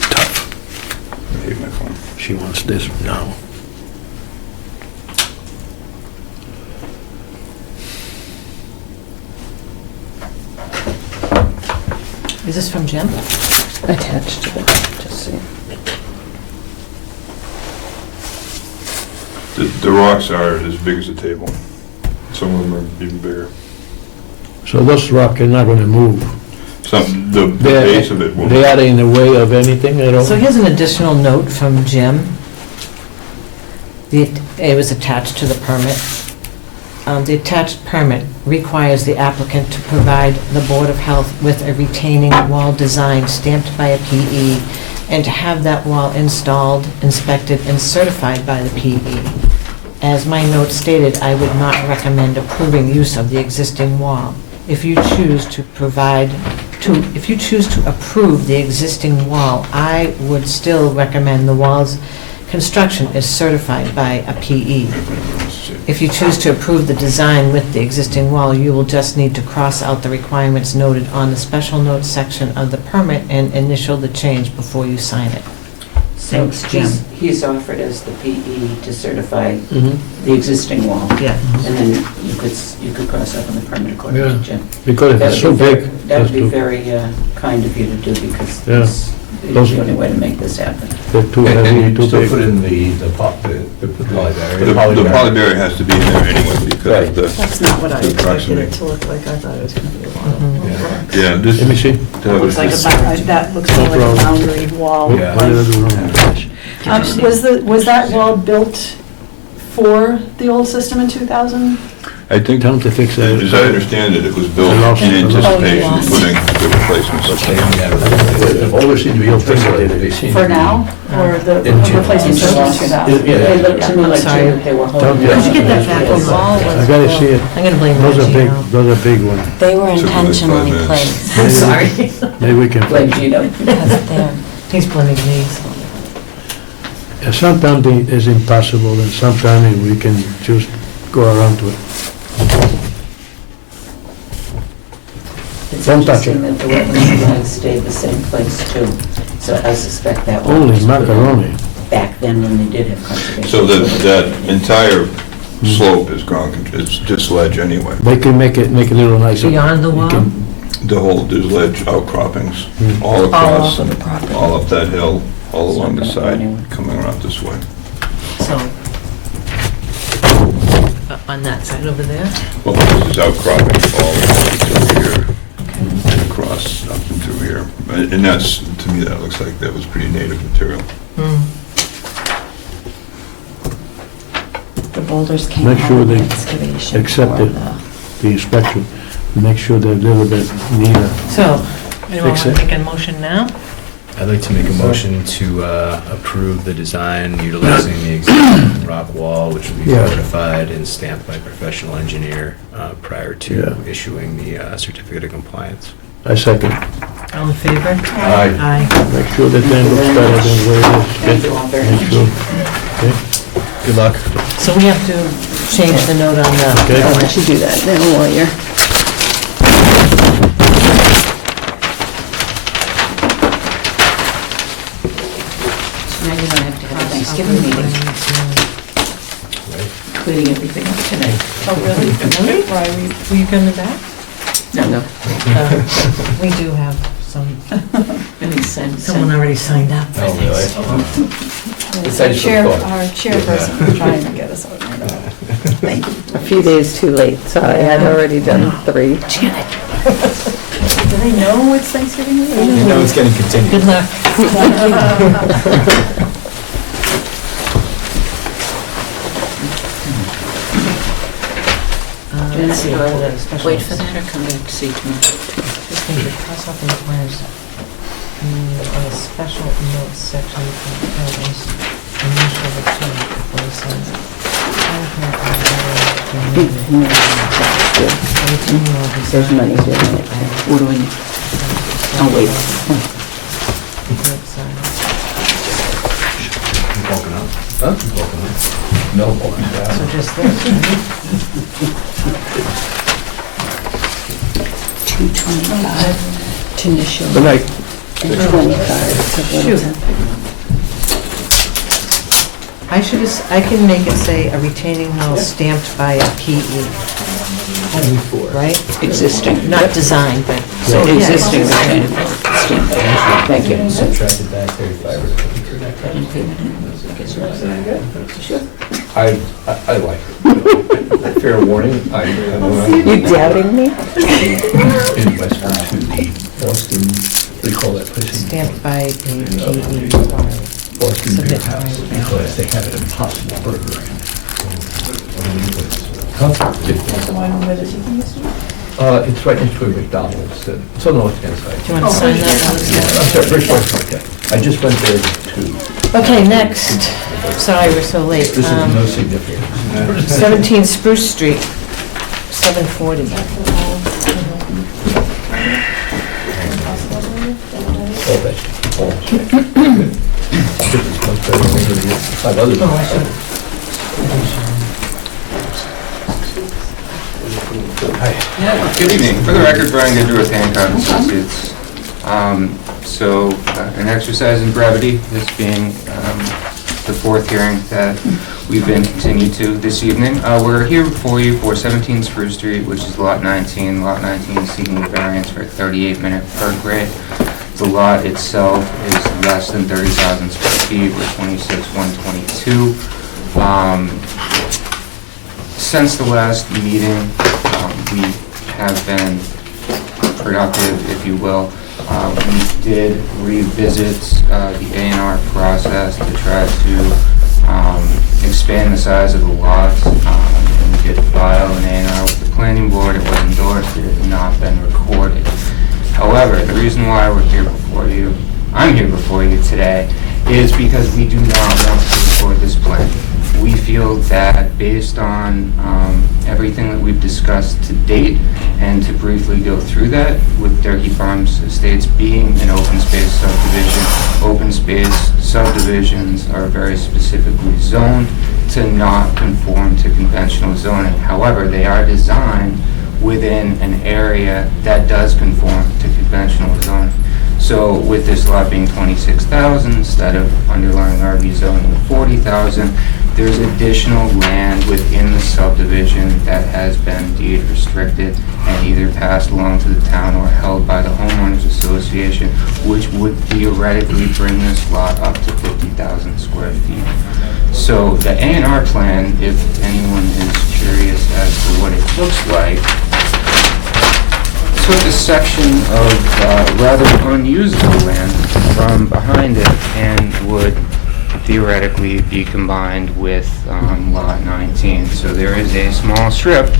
I hate my phone. She wants this now. Is this from Jim? Attached to it, just see. The rocks are as big as a table. Some of them are even bigger. So those rocks are not gonna move. The base of it will. They are in the way of anything at all? So here's an additional note from Jim. It was attached to the permit. The attached permit requires the applicant to provide the Board of Health with a retaining wall design stamped by a PE and to have that wall installed, inspected, and certified by the PE. As my note stated, I would not recommend approving use of the existing wall. If you choose to approve the existing wall, I would still recommend the wall's construction is certified by a PE. If you choose to approve the design with the existing wall, you will just need to cross out the requirements noted on the special notes section of the permit and initial the change before you sign it. So Thanks, Jim. he's offered as the PE to certify Mhm. the existing wall. Yeah. And then you could cross out on the permit according to Yeah. Jim. Because if That it's so would be big. That would that's be too- very kind of you to do because Yeah. it's Those- the only way to make this happen. They're too And heavy, you too still big. put in the polybarrier. The polyberry has to be in there anyway because of the, That's not what I the expected proximity. it to look like. I thought it was going to be a lot Mhm. of rocks. Yeah, this. Let me see. that It was looks like just- that looks more like a problem. boundary wall. Yeah. What did I do wrong? Was that wall built for the old system in 2000? I think, Tell them to fix that. as I understand it, it was built I lost in it. anticipation Oh, of you putting the replacements. They've always seemed to be Pixelated. For now, or the In 2000. replacement In service? 2000. Yeah. They looked to me like Sorry. they were Don't holding. get- Where'd you get that back? The wall was... I gotta see it. I'm gonna blame Those are Reggie big, now. those are big ones. They were Took me like 5 intentionally minutes. placed I'm sorry. Maybe we can. Blame Gino. because they're, He's blaming me. Sometimes it's impossible and sometimes we can just go around to it. It's Don't touch interesting it. that the wetlands line stayed the same place too. So I suspect that one Holy was put in macaroni. back then when they did have conservation. So that entire slope is gone, it's just ledge anyway. They can make it a little nicer. Beyond the You wall? can- The whole, there's ledge outcroppings all all across, over the property. all up that hill, all It's not along the gonna go side, anywhere. coming around this way. So, on that side over there? Well, this is outcropping all through here and across up and through here. And that's, to me, that looks like that was pretty native material. Hmm. The boulders came Make out sure of they excavation accept for it. The inspection, make sure they're a little bit neater. So, anyone want Fix to it. make a motion now? I'd like to make a motion to approve the design utilizing the existing rock wall, which will be Yeah. certified and stamped by a professional engineer prior to Yeah. issuing the certificate of compliance. I second. All in favor? Aye. Aye. Make sure that thing looks better than where it is. Thank you all very Make much. sure. Okay. Good luck. So we have to change the note on the... Okay. I'll let you do that now while you're... Now you don't have to have a Thanksgiving meeting, cleaning everything up tonight. Oh, really? Really? Why, were you coming back? No. We do have some, And he sent, someone already signed up. Oh, really? Our chairperson trying to get us over there. thank you. A few days too late, so I had already done 3. Do they know it's Thanksgiving week? You know it's getting continued. Good luck. Let's see, Do I hold on, special wait for notice. that or come back to see tonight? Just think the cross off and requires, on a special notes section, you can fill this initial return before you send it. There's money there in it. What do I need? Oh, wait. Huh? No. So just this, 225 to initial. Good night. And 20 cards of what it's I can make it say a retaining wall stamped by a PE, Only four. right? Existing. Not designed, but. So Yeah. existing retaining wall. Thank you. Subtracted back 35 or something. I like it. Fair warning, You doubting me? in Westford to the Boston, what do you call that place? Stamped by a PE. Boston Beer Submit House, to- because they have an Impossible Burger. Huh? It's right next to a McDonald's, it's on the left-hand side. Do you want to sign that one? I'm sorry, Bridgeport, okay. I just went there too. Okay, next. Sorry, we're so late. This is no significance. 17 Spruce Street, 740. All that. This is much better than the 5 others. Oh, I should. Good evening. For the record, Brian Goodrew with Hancock Associates. An exercise in brevity, this being the fourth hearing that we've been continued to this evening. We're here before you for 17 Spruce Street, which is Lot 19. Lot 19 is seeking a variance for a 38-minute per grade. The lot itself is less than 30,000 square feet with 26,122. Since the last meeting, we have been productive, if you will. We did revisit the A&R process to try to expand the size of the lots. And we did file an A&R with the planning board. It was endorsed. It has not been recorded. However, the reason why we're here before you, I'm here before you today, is because we do not want to record this plan. We feel that based on everything that we've discussed to date, and to briefly go through that, with Durkee Farms Estates being an open space subdivision, open space subdivisions are very specifically zoned to not conform to conventional zoning. However, they are designed within an area that does conform to conventional zoning. So with this lot being 26,000 instead of underlying RV zoning of 40,000, there's additional land within the subdivision that has been deed restricted and either passed along to the town or held by the homeowners association, which would theoretically bring this lot up to 50,000 square feet. So the A&R plan, if anyone is curious as to what it looks like, took a section of rather unusable land from behind it and would theoretically be combined with Lot 19. So there is a small strip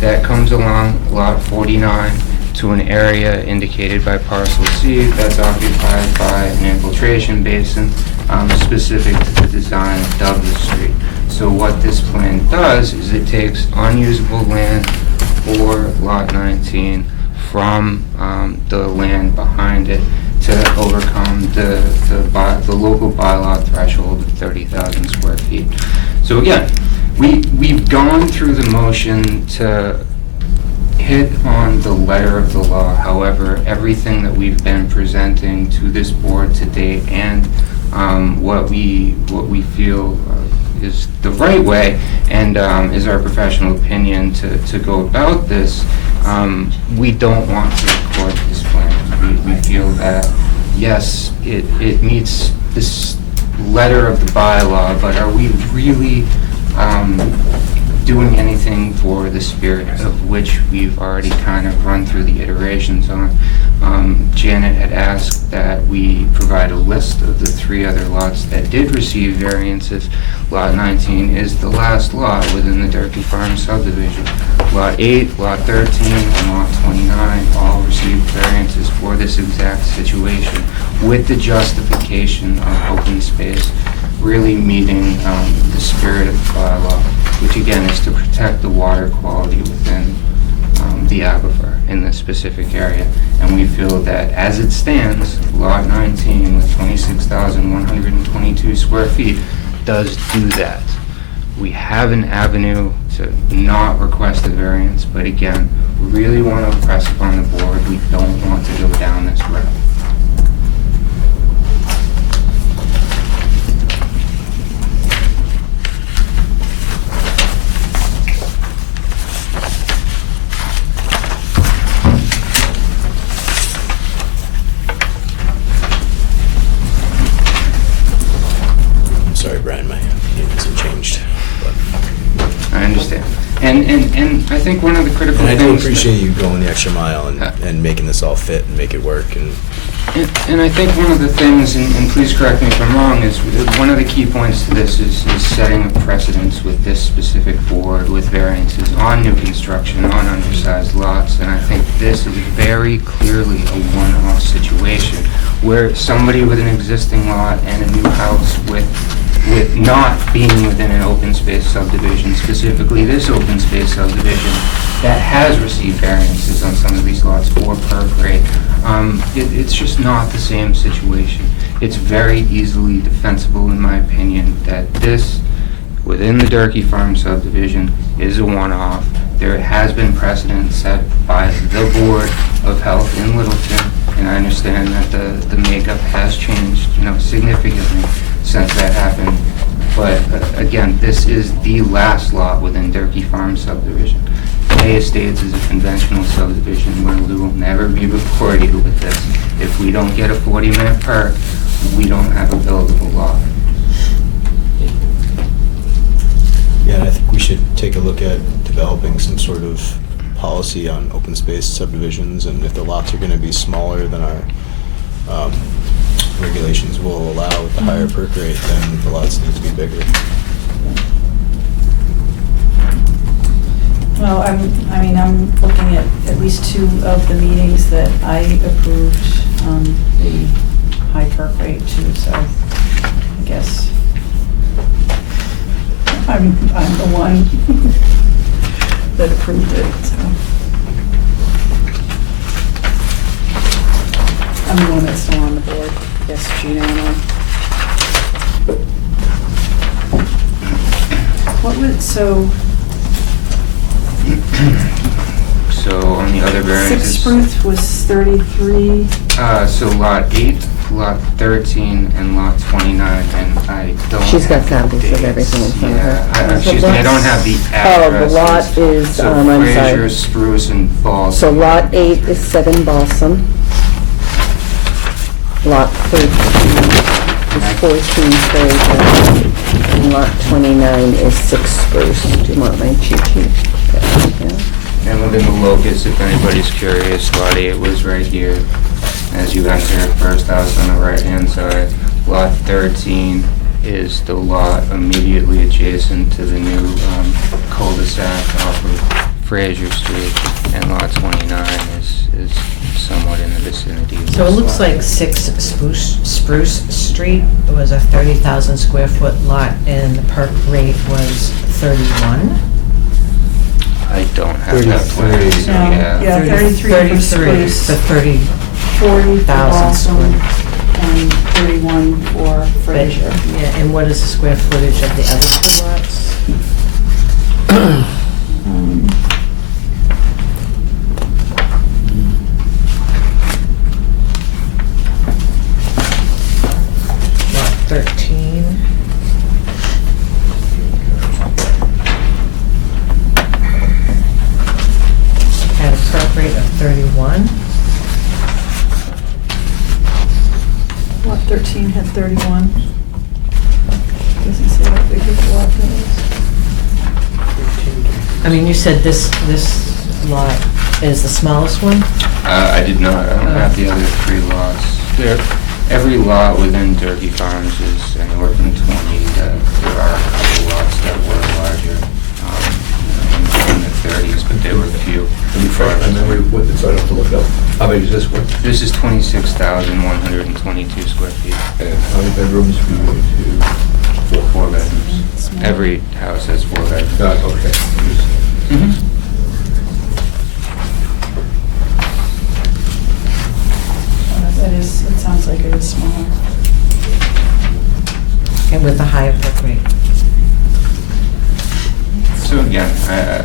that comes along Lot 49 to an area indicated by parcel C that's occupied by an infiltration basin specific to the design of Douglas Street. So what this plan does is it takes unusable land for Lot 19 from the land behind it to overcome the local bylaw threshold of 30,000 square feet. So again, we've gone through the motion to hit on the letter of the law. However, everything that we've been presenting to this board to date and what we feel is the right way and is our professional opinion to go about this, we don't want to record this plan. We feel that, yes, it meets this letter of the bylaw, but are we really doing anything for the spirit of which we've already kind of run through the iterations on. Janet had asked that we provide a list of the 3 other lots that did receive variances. Lot 19 is the last lot within the Durkee Farm subdivision. Lot 8, Lot 13, and Lot 29 all received variances for this exact situation, with the justification of open space really meeting the spirit of the bylaw, which again is to protect the water quality within the aquifer in this specific area. And we feel that as it stands, Lot 19 with 26,122 square feet does do that. We have an avenue to not request a variance, but again, we really want to impress upon the board, we don't want to go down this road. I'm sorry, Brian, my name hasn't changed. But I understand. And I think one of the critical and I things... do appreciate you going the extra mile and making this all fit and make it work. And I think one of the things, and please correct me if I'm wrong, is one of the key points to this is setting a precedence with this specific board with variances on new construction, on undersized lots. And I think this is very clearly a one-off situation where somebody with an existing lot and a new house with not being within an open space subdivision, specifically this open space subdivision, that has received variances on some of these lots for perk rate. It's just not the same situation. It's very easily defensible, in my opinion, that this, within the Durkee Farm subdivision, is a one-off. There has been precedent set by the Board of Health in Littleton, and I understand that the makeup has changed, significantly since that happened. But again, this is the last lot within Durkee Farm subdivision. Bay Estates is a conventional subdivision where we will never be before you with this. If we don't get a 40-minute perk, we don't have a buildable lot. Yeah, and I think we should take a look at developing some sort of policy on open space subdivisions, and if the lots are going to be smaller than our regulations will allow with the higher perk rate, then the lots need to be bigger. Well, I'm looking at least 2 of the meetings that I approved the high perk rate to, so I guess I'm the one that approved it, so. I'm the one that's still on the board. Yes, Gina and I. What would, so on the other variances... 6 Spruce was 33. So Lot 8, Lot 13, and Lot 29, and I don't... She's got have the copies of dates. everything in front of her. Yeah, excuse me, I don't have the addresses. Oh, the lot is, So I'm sorry. Fraser, Spruce, and Balsam. So Lot 8 is 7 Balsam. Lot 13 is 14 Fraser. And Lot 29 is 6 Spruce. Do you want my cheat sheet? Yeah. And within the locus, if anybody's curious, Lot 8 was right here. As you enter first house on the right-hand side. Lot 13 is the lot immediately adjacent to the new cul-de-sac off of Fraser Street. And Lot 29 is somewhat in the vicinity of So it this looks lot. like 6 Spruce Street was a 30,000 square foot lot, and the perk rate was 31. I don't have that plan, 33. so No, yeah. yeah. 33 for Spruce. The 30, 40 for 1,000 Balsam, square. and 31 for but, Fraser. yeah, and what is the square footage of the other 2 lots? Lot 13. Had a perk rate of 31. Lot 13 had 31. Doesn't say how big of a lot that is. 13 I mean, you said this lot is the smallest one? I did not, I don't have the other 3 lots. Every lot within Durkee Farms is anywhere from 20 to, there are a couple lots that were larger, in the 30s, but they were few. Let me refresh my memory of what, so I don't have to look it up. How big is this one? This is 26,122 square feet. And how many bedrooms? 4 bedrooms. Every house has 4 bedrooms. Okay. That is, it sounds like it is smaller. And with the higher brick rate. So again,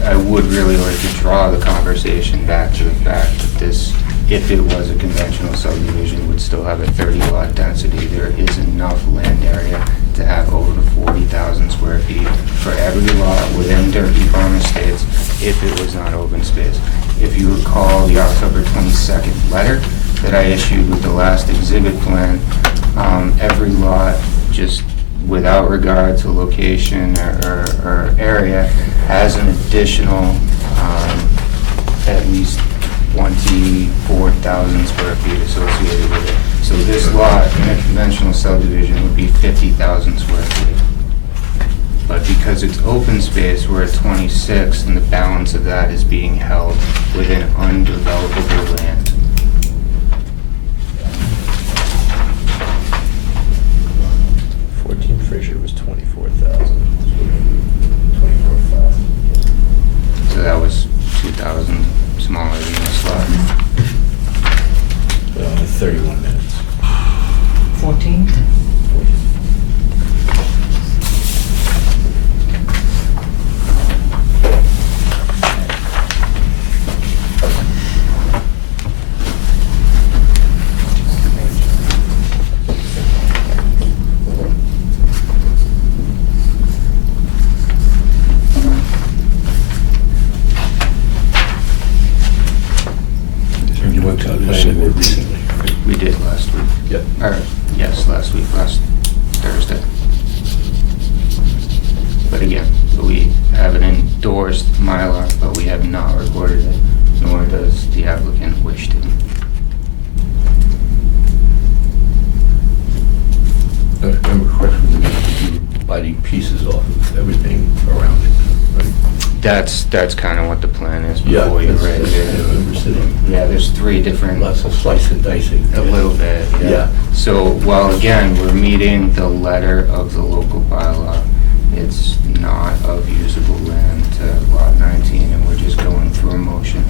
I would really like to draw the conversation back to the fact that this, if it was a conventional subdivision, would still have a 30-lot density. There is enough land area to have over 40,000 square feet for every lot within Durkee Farm Estates if it was not open space. If you recall the October 22nd letter that I issued with the last exhibit plan, every lot, just without regard to location or area, has an additional at least 24,000 square feet associated with it. So this lot in a conventional subdivision would be 50,000 square feet. But because it's open space, we're at 26, and the balance of that is being held within undevelopable land. Fraser was 24,000. 24,000. So that was 2,000 smaller than this lot. But only 31 minutes. 14? You went to the planning board recently. We did last week. Yep. Yes, last Thursday. But again, we have an endorsed Mylar, but we have not recorded it, nor does the applicant wish to. I remember correctly, you were biting pieces off of everything around it, right? That's kind of what the plan is Yeah, before you that's- read I remember it. sitting. Yeah, there's 3 different, Lots of slice and dicing. a little bit, Yeah. yeah. So while again, we're meeting the letter of the local bylaw, it's not of usable land to lot 19, and we're just going through a motion.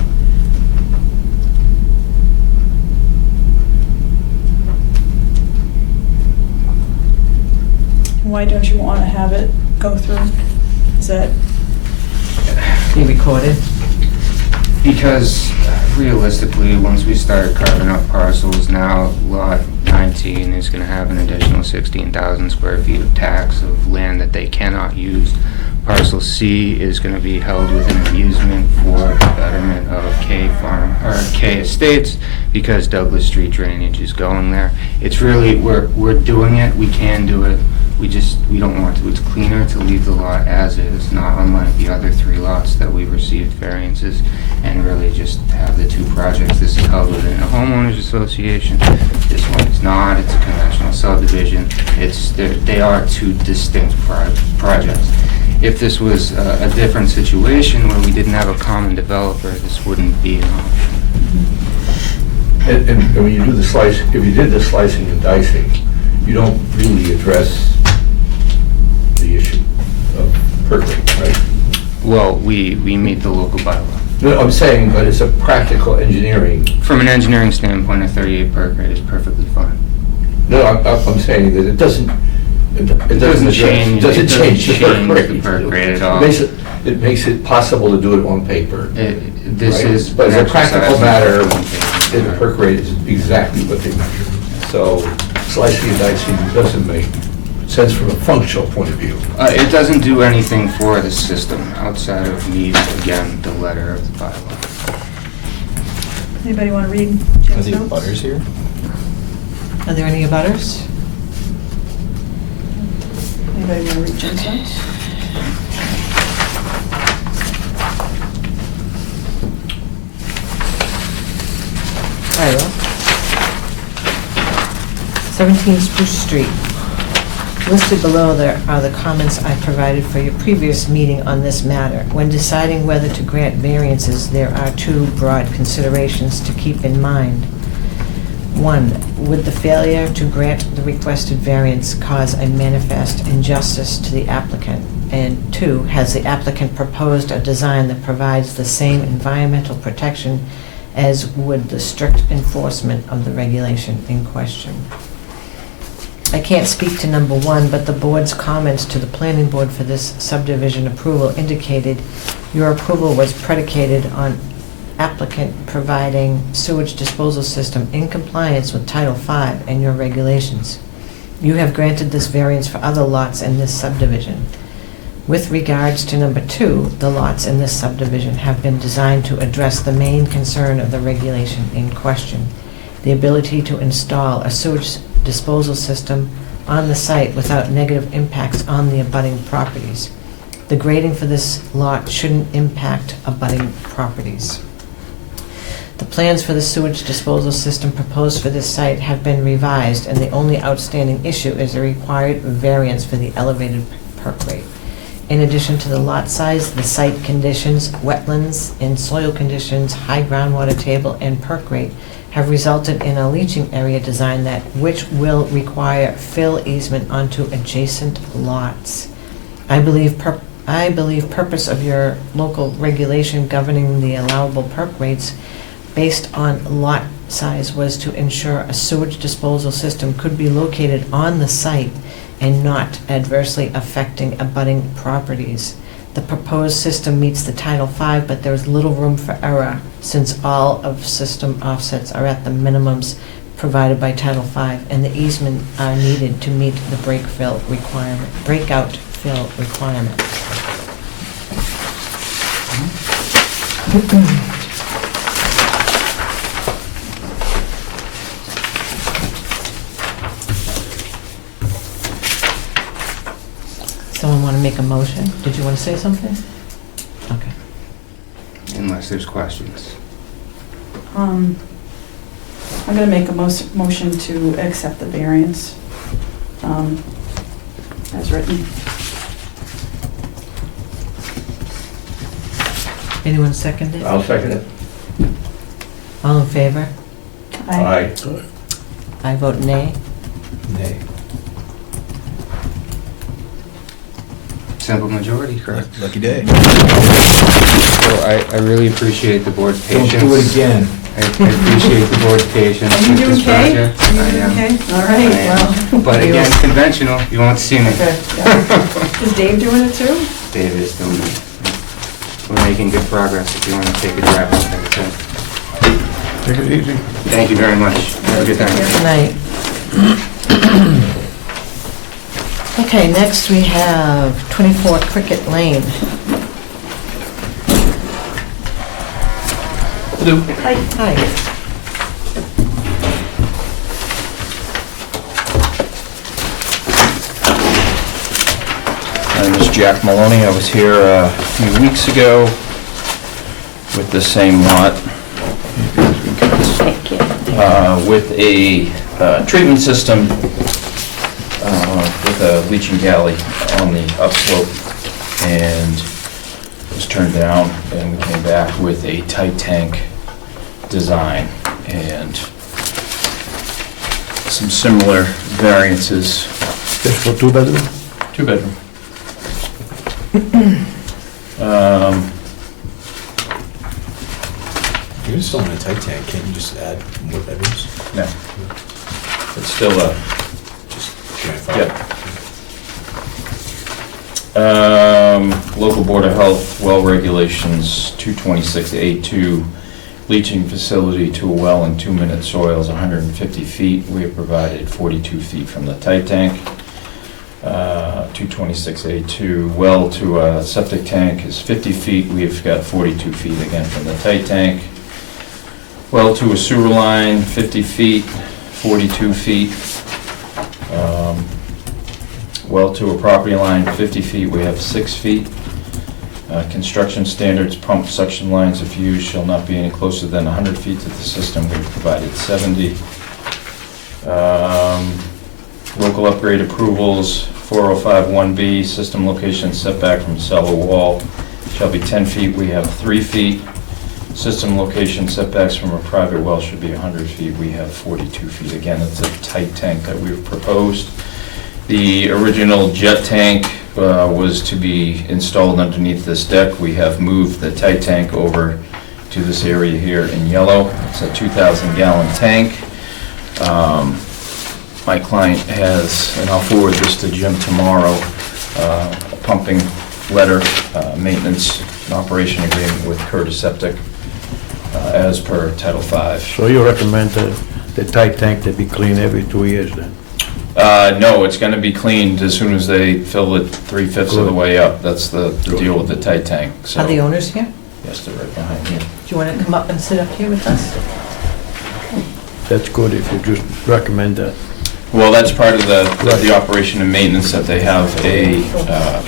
Why don't you want to have it go through? Is that, Be recorded? Because realistically, once we start carving up parcels, now lot 19 is gonna have an additional 16,000 square feet of tax of land that they cannot use. Parcel C is gonna be held within an easement for the betterment of K Farm, or K Estates, because Douglas Street drainage is going there. It's really, we're doing it, we can do it, we don't want to. It's cleaner to leave the lot as is, not unlike the other 3 lots that we received variances, and really just have the 2 projects. This is held within a homeowners association. This one is not. It's a conventional subdivision. They are 2 distinct projects. If this was a different situation where we didn't have a common developer, this wouldn't be an option. And when you do the slice, if you did the slicing and dicing, you don't really address the issue of perking, right? Well, we meet the local bylaw. No, I'm saying, but it's a practical engineering. From an engineering standpoint, a 38 perk rate is perfectly fine. No, I'm saying that it doesn't change- doesn't it doesn't change the change perk the rate. perk rate at all. It makes it possible to do it on paper. This Right? is. But as an a practical exercise matter, in the implementation. perk rate is exactly what they measure. So slicing and dicing doesn't make sense from a functional point of view. It doesn't do anything for the system outside of meeting, again, the letter of the bylaw. anybody want to read Are Jim's the notes? butters here? Are there any abutters? Anybody want to read Jim's notes? 17 Spruce Street. Listed below there are the comments I provided for your previous meeting on this matter. When deciding whether to grant variances, there are two broad considerations to keep in mind. One, would the failure to grant the requested variance cause a manifest injustice to the applicant? And two, has the applicant proposed a design that provides the same environmental protection as would the strict enforcement of the regulation in question? I can't speak to number one, but the board's comments to the planning board for this subdivision approval indicated your approval was predicated on applicant providing sewage disposal system in compliance with Title V and your regulations. You have granted this variance for other lots in this subdivision. With regards to number two, the lots in this subdivision have been designed to address the main concern of the regulation in question, the ability to install a sewage disposal system on the site without negative impacts on the abutting properties. The grading for this lot shouldn't impact abutting properties. The plans for the sewage disposal system proposed for this site have been revised, and the only outstanding issue is a required variance for the elevated perk rate. In addition to the lot size, the site conditions, wetlands and soil conditions, high groundwater table, and perk rate have resulted in a leaching area design which will require fill easement onto adjacent lots. I believe purpose of your local regulation governing the allowable perk rates based on lot size was to ensure a sewage disposal system could be located on the site and not adversely affecting abutting properties. The proposed system meets the Title V, but there is little room for error since all of system offsets are at the minimums provided by Title V, and the easement are needed to meet the breakout fill requirement. Someone want to make a motion? Did you want to say something? Okay. Unless there's questions. I'm going to make a motion to accept the variance as written. Anyone second it? I'll second it. All in favor? Aye. I vote nay. Nay. Simple majority, correct? Lucky day. So I really appreciate the board's Don't patience. do it again. I appreciate the board's patience Are you with doing this okay? project. Are you I doing am. okay? All right, I am. well. But again, conventional, you won't see me. Okay, yeah. Is Dave doing it too? David is doing it. We're making good progress if you want to take a drive out there. So, Take it easy. thank you very much. Have a good night. Good night. Okay, next we have 24 Cricket Lane. Hello. Hi. My name is Jack Maloney. I was here a few weeks ago with the same lot. Thank you. With a treatment system with a leaching galley on the upslope, and it was turned down, and we came back with a tight tank design and some similar variances. Just for 2-bedroom? 2-bedroom. If you're installing a tight tank, can't you just add more bedrooms? No. It's still a, Just grandfather. Yep. Local Board of Health, well regulations, 226A2, leaching facility to a well in 2-minute soils, 150 feet. We have provided 42 feet from the tight tank. 226A2, well to a septic tank is 50 feet. We've got 42 feet again from the tight tank. Well to a sewer line, 50 feet, 42 feet. Well to a property line, 50 feet, we have 6 feet. Construction standards, pump suction lines, if used, shall not be any closer than 100 feet to the system. We've provided 70. Local upgrade approvals, 4051B, system location setback from cellar wall shall be 10 feet, we have 3 feet. System location setbacks from a private well should be 100 feet, we have 42 feet. Again, it's a tight tank that we've proposed. The original jet tank was to be installed underneath this deck. We have moved the tight tank over to this area here in yellow. It's a 2,000-gallon tank. My client has, and I'll forward this to Jim tomorrow, a pumping letter, maintenance and operation agreement with Curtis Septic as per Title V. So you recommend the tight tank to be cleaned every 2 years then? No, it's going to be cleaned as soon as they fill it 3/5 of the way up. That's the deal with the tight tank. So, Are the owners here? yes, they're right behind you. Do you want to come up and sit up here with us? That's good if you just recommend that. Well, that's part of the operation and maintenance, that they have a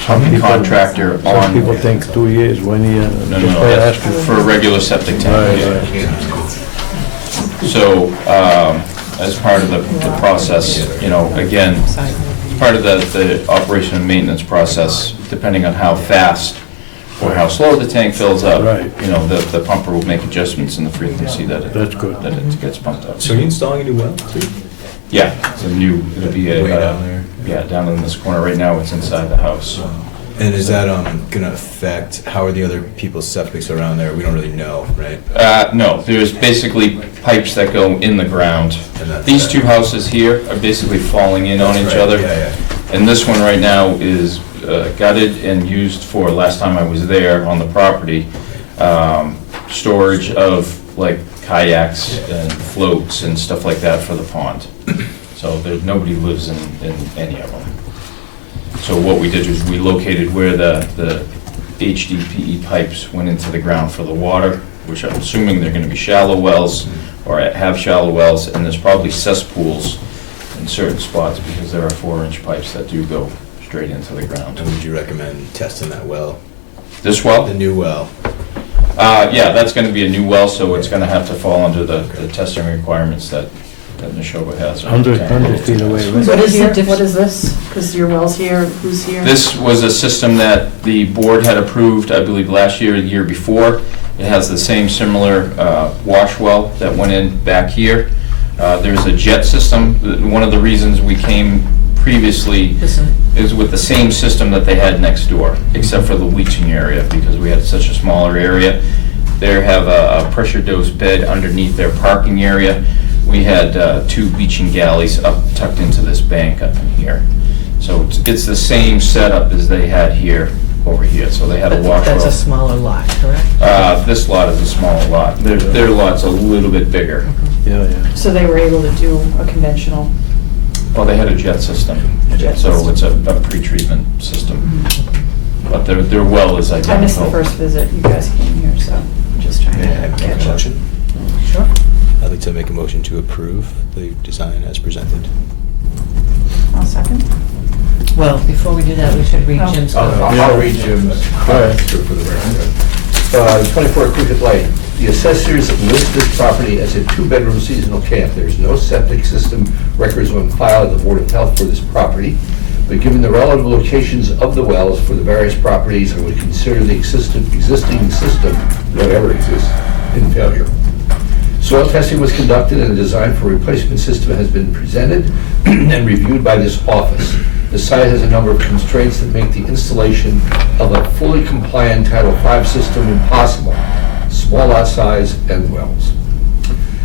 pumping contractor on. Some people think 2 years, 1 year. No, that's why I asked you. for a regular septic tank. Right, yeah. right. So, as part of the process, you know, again, part of the operation and maintenance process, depending on how fast or how slow the tank fills up, Right. you know, the pumper will make adjustments in the frequency that That's good. it gets pumped up. So are you installing a new well too? Yeah, it's a new, it'll be Way down there. yeah, down in this corner. Right now, it's inside the house. And is that gonna affect, how are the other people's septics around there? We don't really know, right? No, there's basically pipes that go in the ground. And that's These that. two houses here are basically falling in on That's each right, other. Yeah, yeah. And this one right now is gutted and used for, last time I was there on the property, storage of like kayaks and floats and stuff like that for the pond. So nobody lives in any of them. So what we did was we located where the HDPE pipes went into the ground for the water, which I'm assuming they're gonna be shallow wells, or have shallow wells, and there's probably cesspools in certain spots, because there are 4-inch pipes that do go straight into the ground. And would you recommend testing that well? This well? The new well? Yeah, that's gonna be a new well, so it's gonna have to fall under the testing requirements that Neshoba has. 100 feet away, right? What is the here? What is this? Because your well's here, who's here? This was a system that the board had approved, I believe, last year or the year before. It has the same similar wash well that went in back here. There's a jet system. One of the reasons we came previously is with the same system that they had next door, except for the leaching area, because we had such a smaller area. They have a pressure dose bed underneath their parking area. We had 2 leaching galleys up tucked into this bank up in here. So it's the same setup as they had here, over here. So they had a wash well. That's a smaller lot, correct? This lot is a smaller lot. Their lot's a little bit bigger. Yeah, yeah. So they were able to do a conventional, Well, they had a jet system, Jet so system. it's a pretreatment system. But their well is identical. I missed the first visit, you guys came here, so I'm just trying May I to make a catch up. motion? Sure. I'd like to make a motion to approve the design as presented. I'll second. Well, before we do that, we should read Oh. Jim's. I'll read Jim's comment for the record. 24 Cricket Lane. The assessors list this property as a 2-bedroom seasonal camp. There's no septic system records on file at the Board of Health for this property, but given the relative locations of the wells for the various properties, I would consider the existing system, whatever exists, in failure. Soil testing was conducted and a design for a replacement system has been presented and reviewed by this office. The site has a number of constraints that make the installation of a fully compliant Title V system impossible: small lot size and wells.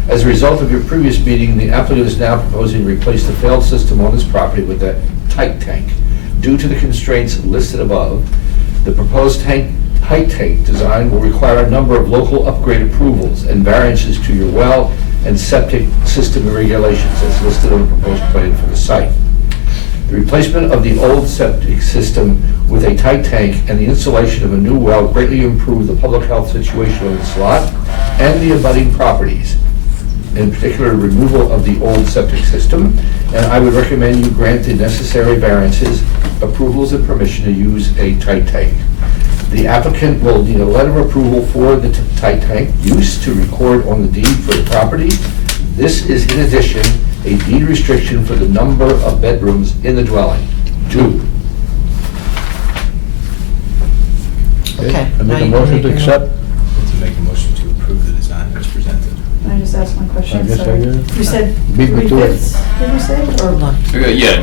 As a result of your previous meeting, the applicant is now proposing to replace the failed system on this property with a tight tank. Due to the constraints listed above, the proposed tight tank design will require a number of local upgrade approvals and variances to your well and septic system regulations as listed on the proposed plan for the site. The replacement of the old septic system with a tight tank and the installation of a new well greatly improve the public health situation on this lot and the abutting properties, in particular removal of the old septic system, and I would recommend you grant the necessary variances, approvals, and permission to use a tight tank. The applicant will need a letter of approval for the tight tank use to record on the deed for the property. This is in addition a deed restriction for the number of bedrooms in the dwelling. 2. Okay. I now make a you can motion make to your- accept. To make a motion to approve the design as presented. Can I just ask one question? I guess I Sorry. did. You said Beat me to it. 3/5, did you say, or? Hold on. Yeah,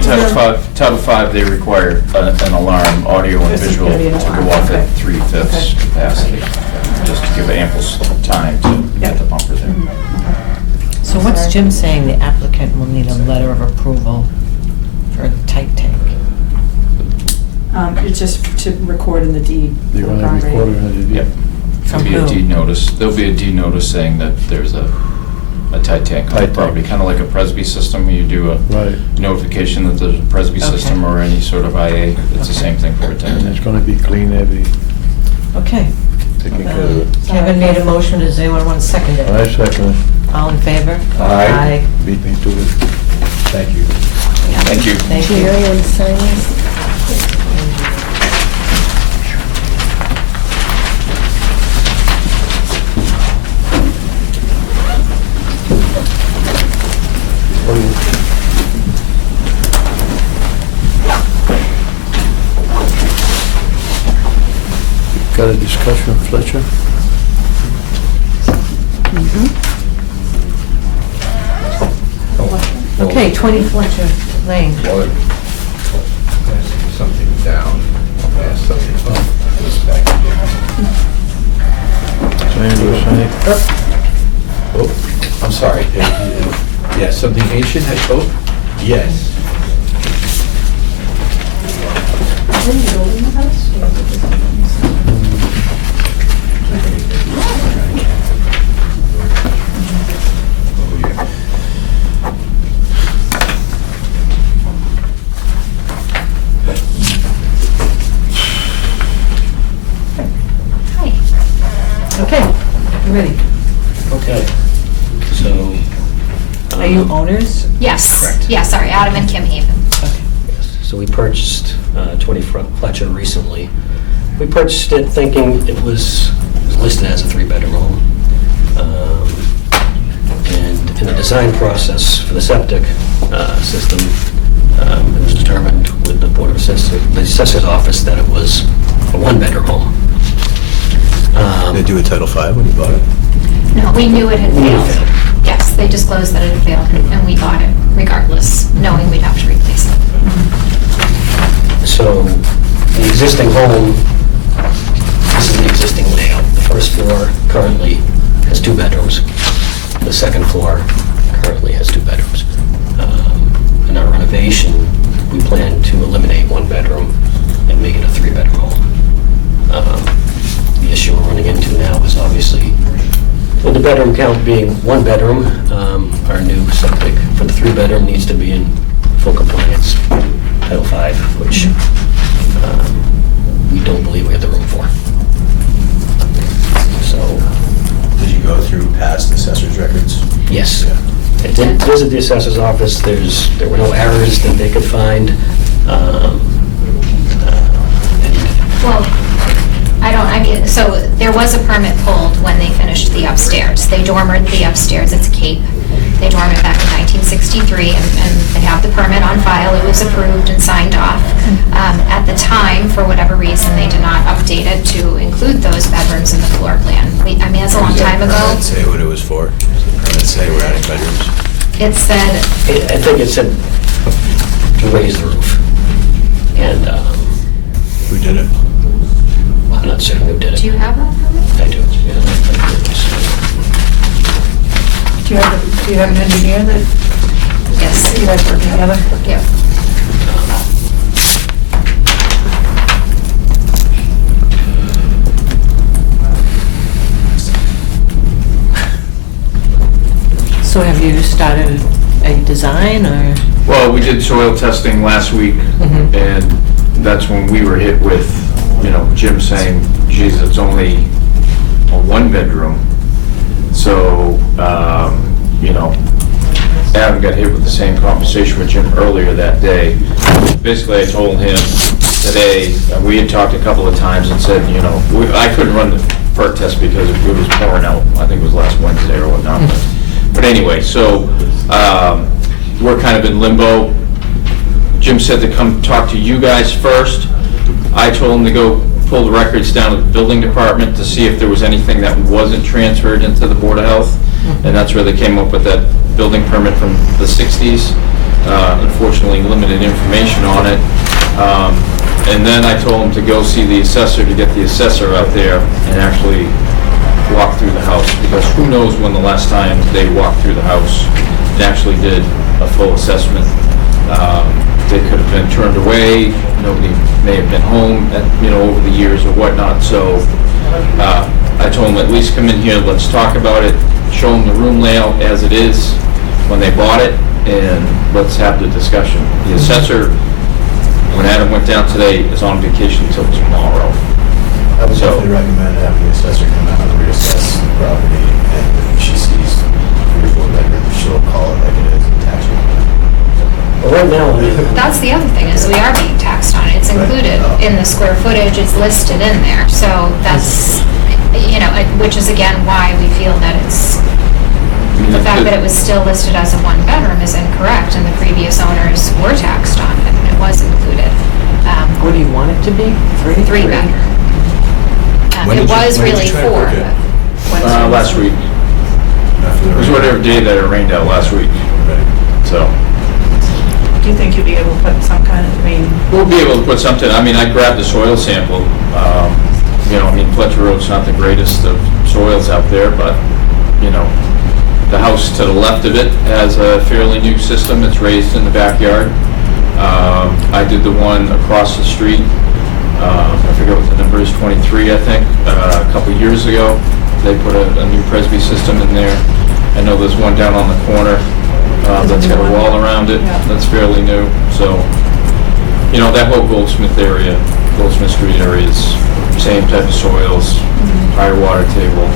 Title 5, they require an alarm, audio and This is visual, gonna be to an alarm, go off at okay. 3/5 Okay. capacity, just to give ample time to get the bumper there. So what's Sorry. Jim saying? The applicant will need a letter of approval for a tight tank? It's just to record in the deed. You're for gonna property. record it as you Yep. did. From There'll be a who? deed notice, there'll be a deed notice saying that there's a tight tank on the Tight tank. property, kind of like a Presby system, where you do a Right, notification that there's a Presby Okay. system or any sort of IA. It's the same thing for a tight and it's tank. gonna be clean, every, Okay. taken care of it. Kevin made a motion. Does anyone want to second it? I second it. All in favor? Aye. Beat me to it. Thank you. Thank you. Thank you. Jerry, you want to sign this? Got a discussion, Fletcher? Okay, 20 Fletcher Lane. Or pass something down, pass something up, goes back again. Sign, you sign it. Oh, I'm sorry. Yes, something ancient, I hope? Yes. Are you building the house, or is it just- Oh, yeah. Okay, you ready? Okay, so. Are you owners? Yes. Correct. Yeah, sorry, Adam and Kim Haven. Yes. So we purchased 20 Fletcher recently. We purchased it thinking it was listed as a 3-bedroom home. And in the design process for the septic system, it was determined with the Board of Assessors, the Assessor's Office, that it was a 1-bedroom home. Did they do a Title V when you bought it? No, we knew it had We knew it failed. Yes, they disclosed that it had failed, and we bought it regardless, knowing we'd have to replace it. So the existing home, this is the existing layout. The first floor currently has 2 bedrooms. The second floor currently has 2 bedrooms. In our renovation, we plan to eliminate 1 bedroom and make it a 3-bedroom home. The issue we're running into now is obviously, with the bedroom count being 1 bedroom, our new septic for the 3-bedroom needs to be in full compliance, Title V, which we don't believe we have the room for. So, Did you go through past assessor's records? yes. I did visit the assessor's office. There were no errors that they could find. Well, so there was a permit pulled when they finished the upstairs. They dormered the upstairs, it's a cape. They dormered it back in 1963, and they have the permit on file. It was approved and signed off. At the time, for whatever reason, they did not update it to include those bedrooms in the floor plan. I mean, that's a long time ago. Does that permit say what it was for? Does the permit say we're adding bedrooms? It said, I think it said to raise the roof. And Who did it? I'm not certain who did it. do you have that permit? I do. Yeah, I do. Do you have an engineer that Yes. you guys work together? Yeah. So have you started a design or? Well, we did soil testing last week, Mhm. and that's when we were hit with, Jim saying, geez, it's only a 1-bedroom. So, Adam got hit with the same conversation with Jim earlier that day. Basically, I told him today, we had talked a couple of times and said, I couldn't run the perk test because it was pouring out, I think it was last Wednesday or whatnot. But anyway, so we're kind of in limbo. Jim said to come talk to you guys first. I told him to go pull the records down at the building department to see if there was anything that wasn't transferred into the Board of Health. And that's where they came up with that building permit from the 60s. Unfortunately, limited information on it. And then I told him to go see the assessor, to get the assessor out there and actually walk through the house, because who knows when the last time they walked through the house and actually did a full assessment. They could have been turned away, nobody may have been home, over the years or whatnot, so I told them, at least come in here, let's talk about it, show them the room layout as it is when they bought it, and let's have the discussion. The assessor, when Adam went down today, is on vacation until tomorrow. I would So- definitely recommend having the assessor come out and reassess the property, and if she sees 3 or 4 bedrooms, she'll call it like it is and tax it. Well, right now, That's the other thing, is we are being taxed on it. It's included in the square footage, it's listed in there. So that's, which is again why we feel that it's, the fact that it was still listed as a 1-bedroom is incorrect, and the previous owners were taxed on it, and it was included. What do you want it to be? 3? 3-bedroom. It was really 4. Last week. It was whatever day that it rained out last week, so. Do you think you'll be able to put some kind of, We'll be able to put something, I grabbed the soil sample. Fletcher Road's not the greatest of soils out there, but, the house to the left of it has a fairly new system. It's raised in the backyard. I did the one across the street, I forget what the number is, 23, I think, a couple years ago. They put a new Presby system in there. I know there's one down on the corner that's got a wall around it, that's fairly new. So, that whole Goldsmith area, Goldsmith Street area is same type of soils, higher water table.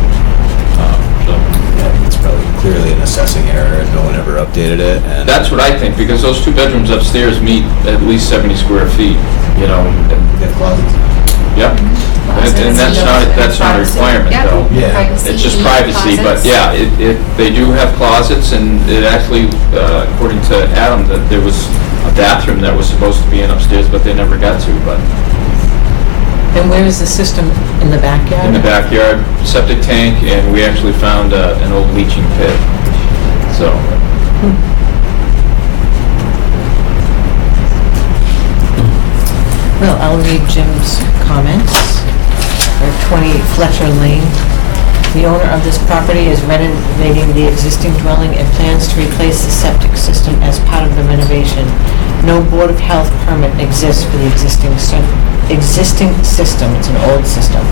Yeah, it's probably clearly an assessing error if no one ever updated it. And That's what I think, because those 2 bedrooms upstairs meet at least 70 square feet, They have closets. Yep. And that's not a requirement, though. Yeah. It's just privacy, but yeah, they do have closets, and it actually, according to Adam, that there was a bathroom that was supposed to be in upstairs, but they never got to, but And where is the system? In the backyard? in the backyard, septic tank, and we actually found an old leaching pit, so. Well, I'll read Jim's comments for 28 Fletcher Lane. The owner of this property is renovating the existing dwelling and plans to replace the septic system as part of the renovation. No Board of Health permit exists for the existing system. It's an old system.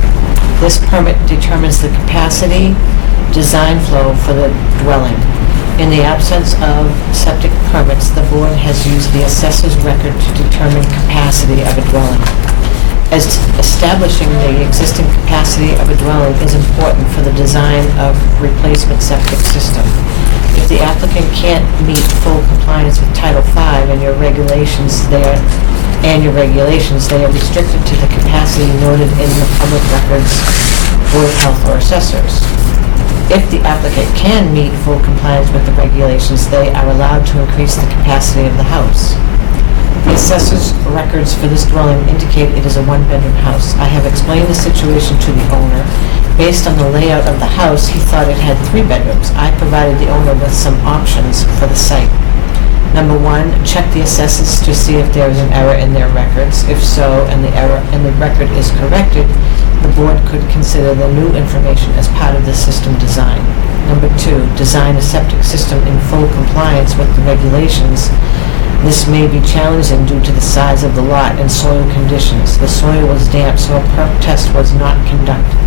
This permit determines the capacity, design flow for the dwelling. In the absence of septic permits, the board has used the assessor's record to determine capacity of a dwelling. As establishing the existing capacity of a dwelling is important for the design of replacement septic system. If the applicant can't meet full compliance with Title V and your regulations, they are restricted to the capacity noted in the public records, Board of Health or assessors. If the applicant can meet full compliance with the regulations, they are allowed to increase the capacity of the house. The assessor's records for this dwelling indicate it is a 1-bedroom house. I have explained the situation to the owner. Based on the layout of the house, he thought it had 3 bedrooms. I provided the owner with some options for the site. Number 1, check the assessors to see if there is an error in their records. If so, and the error in the record is corrected, the board could consider the new information as part of the system design. Number 2, design a septic system in full compliance with the regulations. This may be challenging due to the size of the lot and soil conditions. The soil was damp, so a perk test was not conducted.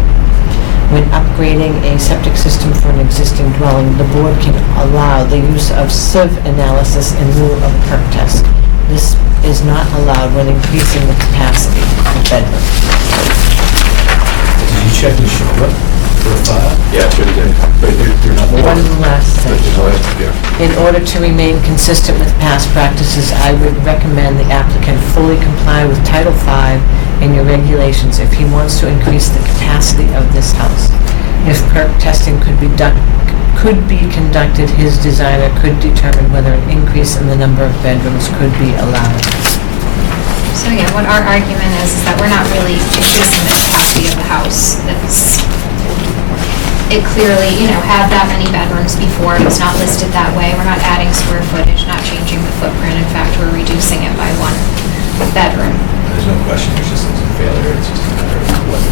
When upgrading a septic system for an existing dwelling, the board can allow the use of sieve analysis in lieu of a perk test. This is not allowed when increasing the capacity of bedrooms. Did you check the show for a file? Yeah, sure did. But you're not. One last thing. In order to remain consistent with past practices, I would recommend the applicant fully comply with Title V and your regulations if he wants to increase the capacity of this house. If perk testing could be could be conducted, his designer could determine whether an increase in the number of bedrooms could be allowed. So yeah, what our argument is that we're not really increasing the capacity of the house. It clearly, had that many bedrooms before. It was not listed that way. We're not adding square footage, not changing the footprint. In fact, we're reducing it by 1 bedroom. There's no question, there's just a failure, it's just a matter of what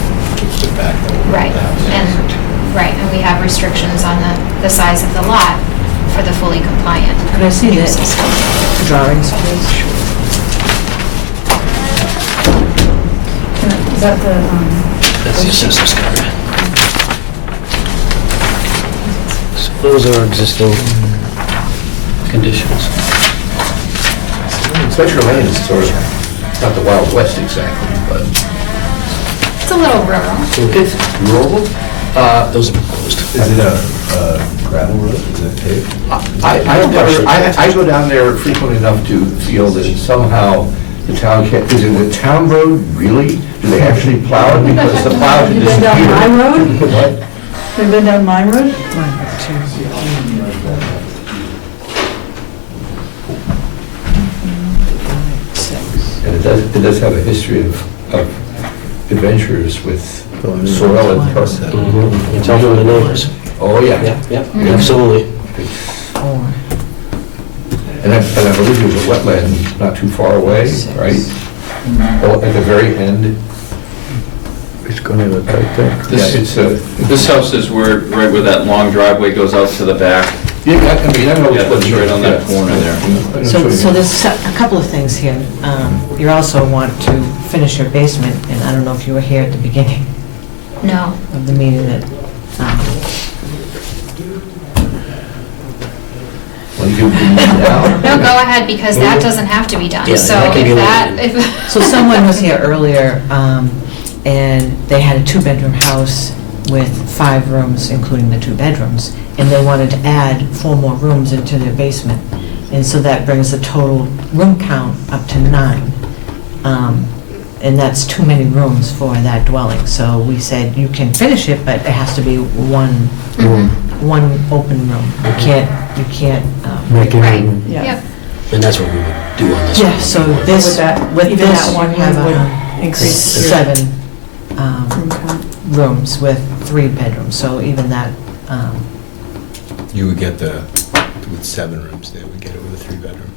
keeps it back. Right, and we have restrictions on the size of the lot for the fully compliant Could I see the uses. drawings, please? Is that the, That's the assessor's card. So those are existing conditions. Treasure Lane is sort of, not the Wild West exactly, but It's a little rural. it's rural. Those are proposed. Is it a gravel road, is it paved? I go down there frequently enough to feel that somehow the town can't, is it a town road, really? Do they actually plow it? Because the plows you disappear. been down my road? What? Have you been down my road? 1, 2, 6. And it does have a history of adventures with soil and person. You tell them the neighbors. Oh, yeah. Yeah, absolutely. 4. And I believe there's a wetland not too far away, right? Oh, at the very end. It's gonna look right there. Yeah, it's a. This house is right where that long driveway goes out to the back. Yeah, I mean, I know. Yeah, that's right on that corner there. So there's a couple of things here. You also want to finish your basement, and I don't know if you were here at the beginning No. of the meeting that, Well, you can now. No, go ahead, because that doesn't have to be done. Yeah, So that can be if that, eliminated. so someone was here earlier, and they had a 2-bedroom house with 5 rooms, including the 2 bedrooms, and they wanted to add 4 more rooms into their basement. And so that brings the total room count up to 9. And that's too many rooms for that dwelling. So we said, you can finish it, but it has to be one open room. You can't. Make it. right, Yeah. yep. And that's what we would do on this one. Yeah, so this, With that- with even this, that you one have would increase your 7 room count. rooms with 3 bedrooms, so even that, You would get with 7 rooms, they would get it with a 3-bedroom.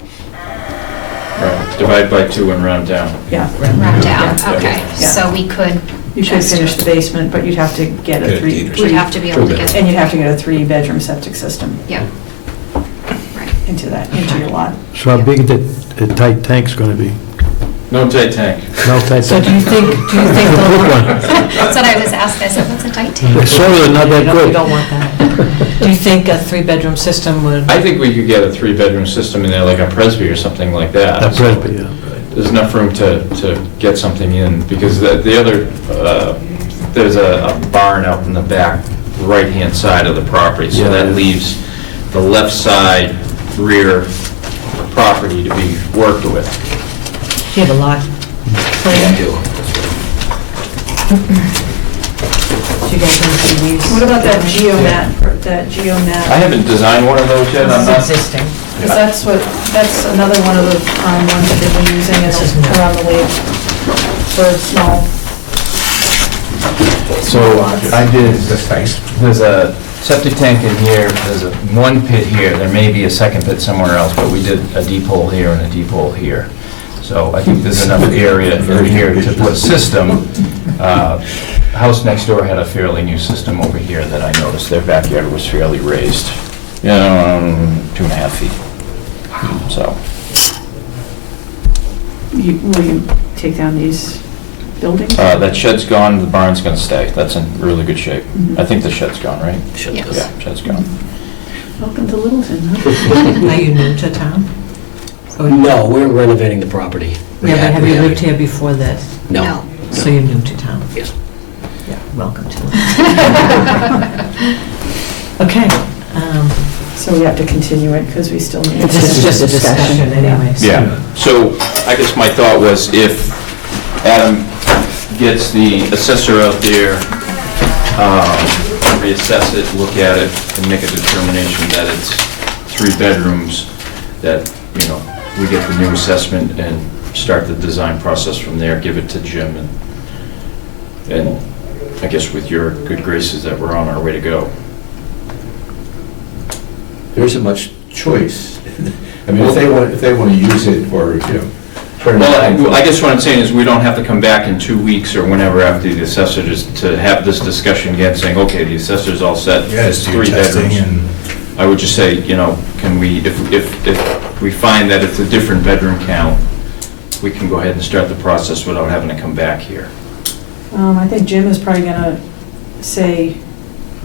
Right, divide by 2 and round down. Yeah. Round down, Yeah. okay. Yeah. So we could, You should finish the basement, but you'd have to get Get a a three, deed we'd have to be able to get, and you'd have to get a 3-bedroom septic system yep. Right. into your lot. So how big the tight tank's gonna be? No tight tank. No tight so tank? do you think The the... big one. That's what I was asking. I said, what's a tight tank? The soil is not that We good. don't want that. Do you think a 3-bedroom system would... I think we could get a 3-bedroom system in there, like a Presby or something like that. A Presby, yeah. There's enough room to get something in, because the other, there's a barn out in the back, right-hand side of the property, so Yeah. that leaves the left side rear property to be worked with. Do you have a lot Yeah, I plan? do. Do you guys want to see these? What about that geomat, I haven't designed one of those yet, I'm This not... is existing. Because that's another one of the ones that they've been using This is new. around the lake for small. So I did, there's a septic tank in here, there's one pit here, there may be a second pit somewhere else, but we did a deep hole here and a deep hole here. So I think there's enough area in here to put a system. House next door had a fairly new system over here that I noticed, their backyard was fairly raised, 2.5 feet. So, Will you take down these buildings? that shed's gone, the barn's gonna stay, that's in really good shape. I think the shed's gone, right? Shed Yes. does. Yeah, shed's gone. Welcome to Littleton, huh? Are you new to town? Or- No, we're renovating the property. Yeah, but have you Rehab- lived here before this? No. So you're new to town? Yes. Yeah, welcome to it. Okay, So we have to continue it because we still need. this is just a discussion anyway. so- Yeah, so I guess my thought was if Adam gets the assessor out there reassess it, look at it, and make a determination that it's 3 bedrooms, that, you know, we get the new assessment and start the design process from there, give it to Jim, and I guess with your good graces that we're on our way to go. There isn't much choice. I mean, if they want to use it or, you know, turn it Well, I back. guess what I'm saying is we don't have to come back in 2 weeks or whenever after the assessor, just to have this discussion again, saying, okay, the assessor's all set. Yeah, it's just do your 3 testing bedrooms. and, I would just say, you know, can we, if we find that it's a different bedroom count, we can go ahead and start the process without having to come back here. I think Jim is probably gonna say,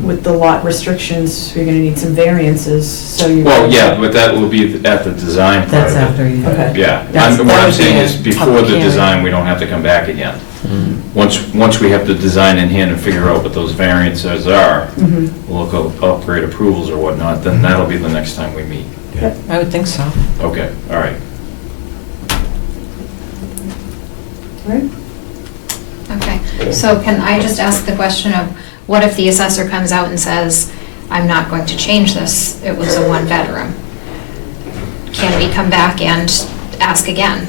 with the lot restrictions, you're gonna need some variances, so you. Well, yeah, but that will be at the design part That's of it. after you. Okay. Yeah, That's- what that I'm would be saying a is, before public the hearing. design, we don't have to come back again. Once we have the design in hand and figure out what those variances are, Mhm. we'll look at upgrade approvals or whatnot, then that'll be the next time we meet. yeah. I would think so. Okay, all right. Right? Okay, so can I just ask the question of, what if the assessor comes out and says, I'm not going to change this, it was a 1-bedroom? Can we come back and ask again?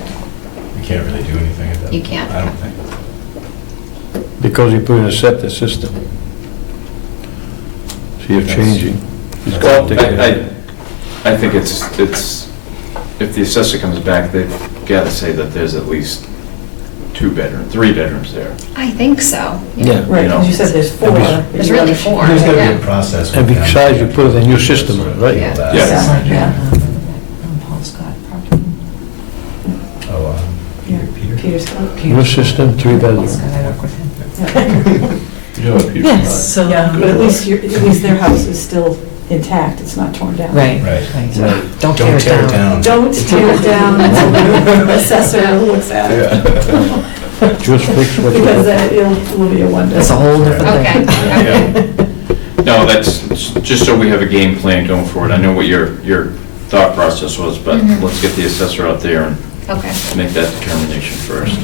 You can't really do anything at that. You can't. I don't think. Because you put in a septic system. So you're changing. It's Well, gonna take- I think it's, if the assessor comes back, they've got to say that there's at least 3 bedrooms there. I think so. Yeah. Right, You know. because you said there's 4. There's really 4. There's gotta be yeah. a process. And with them. besides, you put a new system in, right? Yeah. Yeah. Yeah. Paul Scott parking. Oh, Yeah. Peter? Peter Scott. New system, 3 Paul bedrooms. Scott, I work with him. You know what people Yes, so. Yeah, but at least their house is still intact, it's not torn down. Right, Right. right. So Don't tear it down. don't tear it down until the assessor looks at it. Just fix what you... Because it'll be a wonder. That's a whole different Okay, thing. okay. No, that's just so we have a game plan going forward. I know what your thought process was, but Mhm. let's get the assessor out there and Okay. make that determination first.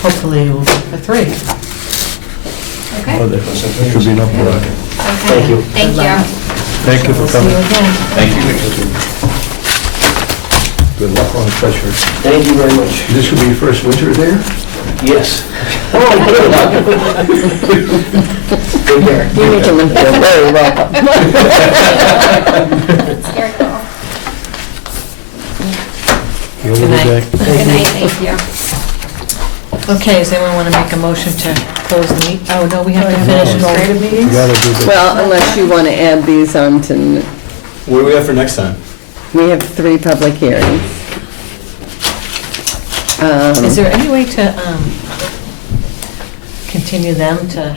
Hopefully it will be for 3. Okay. Oh, there should be no problem. Thank you. Thank you. Thank you for We'll see you coming. again. Thank you. Good luck on the pressure. Thank you very much. This will be your first winter there? Yes. Good care. You need to live there, very welcome. Scary girl. You have a Good night. day. Good night, thank you. Okay, does anyone want to make a motion to close the meeting? Oh, no, we have to finish Administrative going. You meetings? gotta do this. Well, unless you want to add these on to, What do we have for next time? we have 3 public hearings. Is there any way to continue them to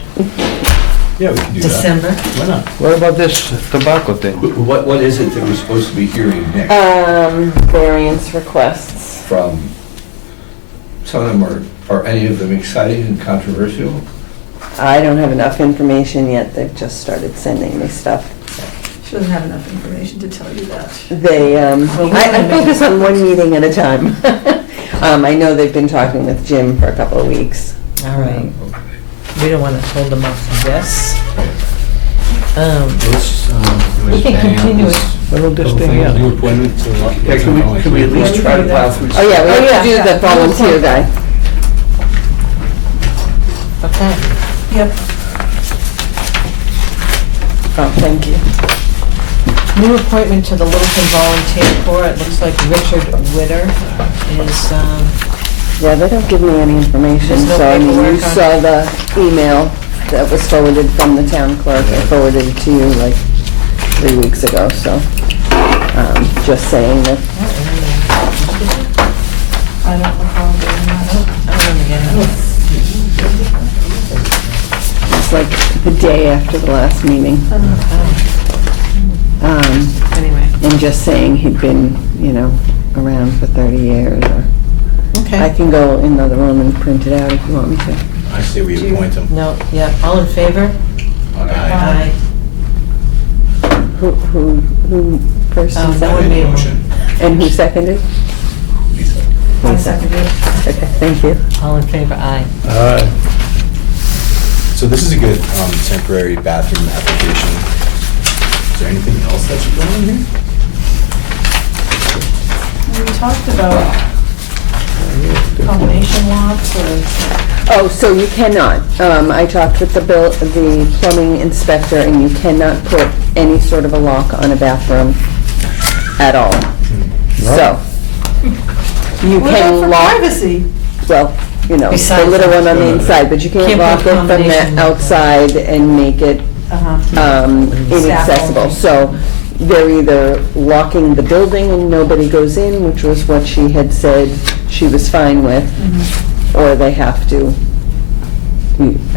Yeah, we can do that. December? Why not? What about this tobacco thing? What is it that we're supposed to be hearing next? Variance requests. From, some of them are any of them exciting and controversial? I don't have enough information yet, they've just started sending me stuff. She doesn't have enough information to tell you that. They, I focus on one meeting at a time. I know they've been talking with Jim for a couple of weeks. All right. We don't want to hold them up from this. We can continue it. What about this thing here? New appointment to. Yeah, can we at least try to plow through? Oh, yeah, we have to do the volunteer guy. Okay. Yep. Oh, thank you. New appointment to the Littleton Volunteer Corps. It looks like Richard Witter is, Yeah, they don't give me any information, There's no so I mean, you paperwork on saw the email that was forwarded from the town clerk. I forwarded it to you like 3 weeks ago, so, just saying that, I don't recall doing that. I don't remember getting it. it's like the day after the last meeting. Anyway, And just saying he'd been, around for 30 years, or, I okay. can go in the other room and print it out if you want me to. I say we appoint him. No, yeah, all in favor? Aye. Who first and that would seconded? be- Motion. And who seconded? Lisa. I seconded it. Okay, thank you. All in favor, aye. So this is a good temporary bathroom application. Is there anything else that should go in here? We talked about combination locks or, Oh, so you cannot. I talked with the plumbing inspector, and you cannot put any sort of a lock on a bathroom at all. So, you what about can for lock, privacy? well, you know, the Besides little that. one on the inside, but you can't Can't lock put it from the combination lock. outside and make it inaccessible. So they're either locking the building and nobody goes in, which was what she had said she was fine with, or they have to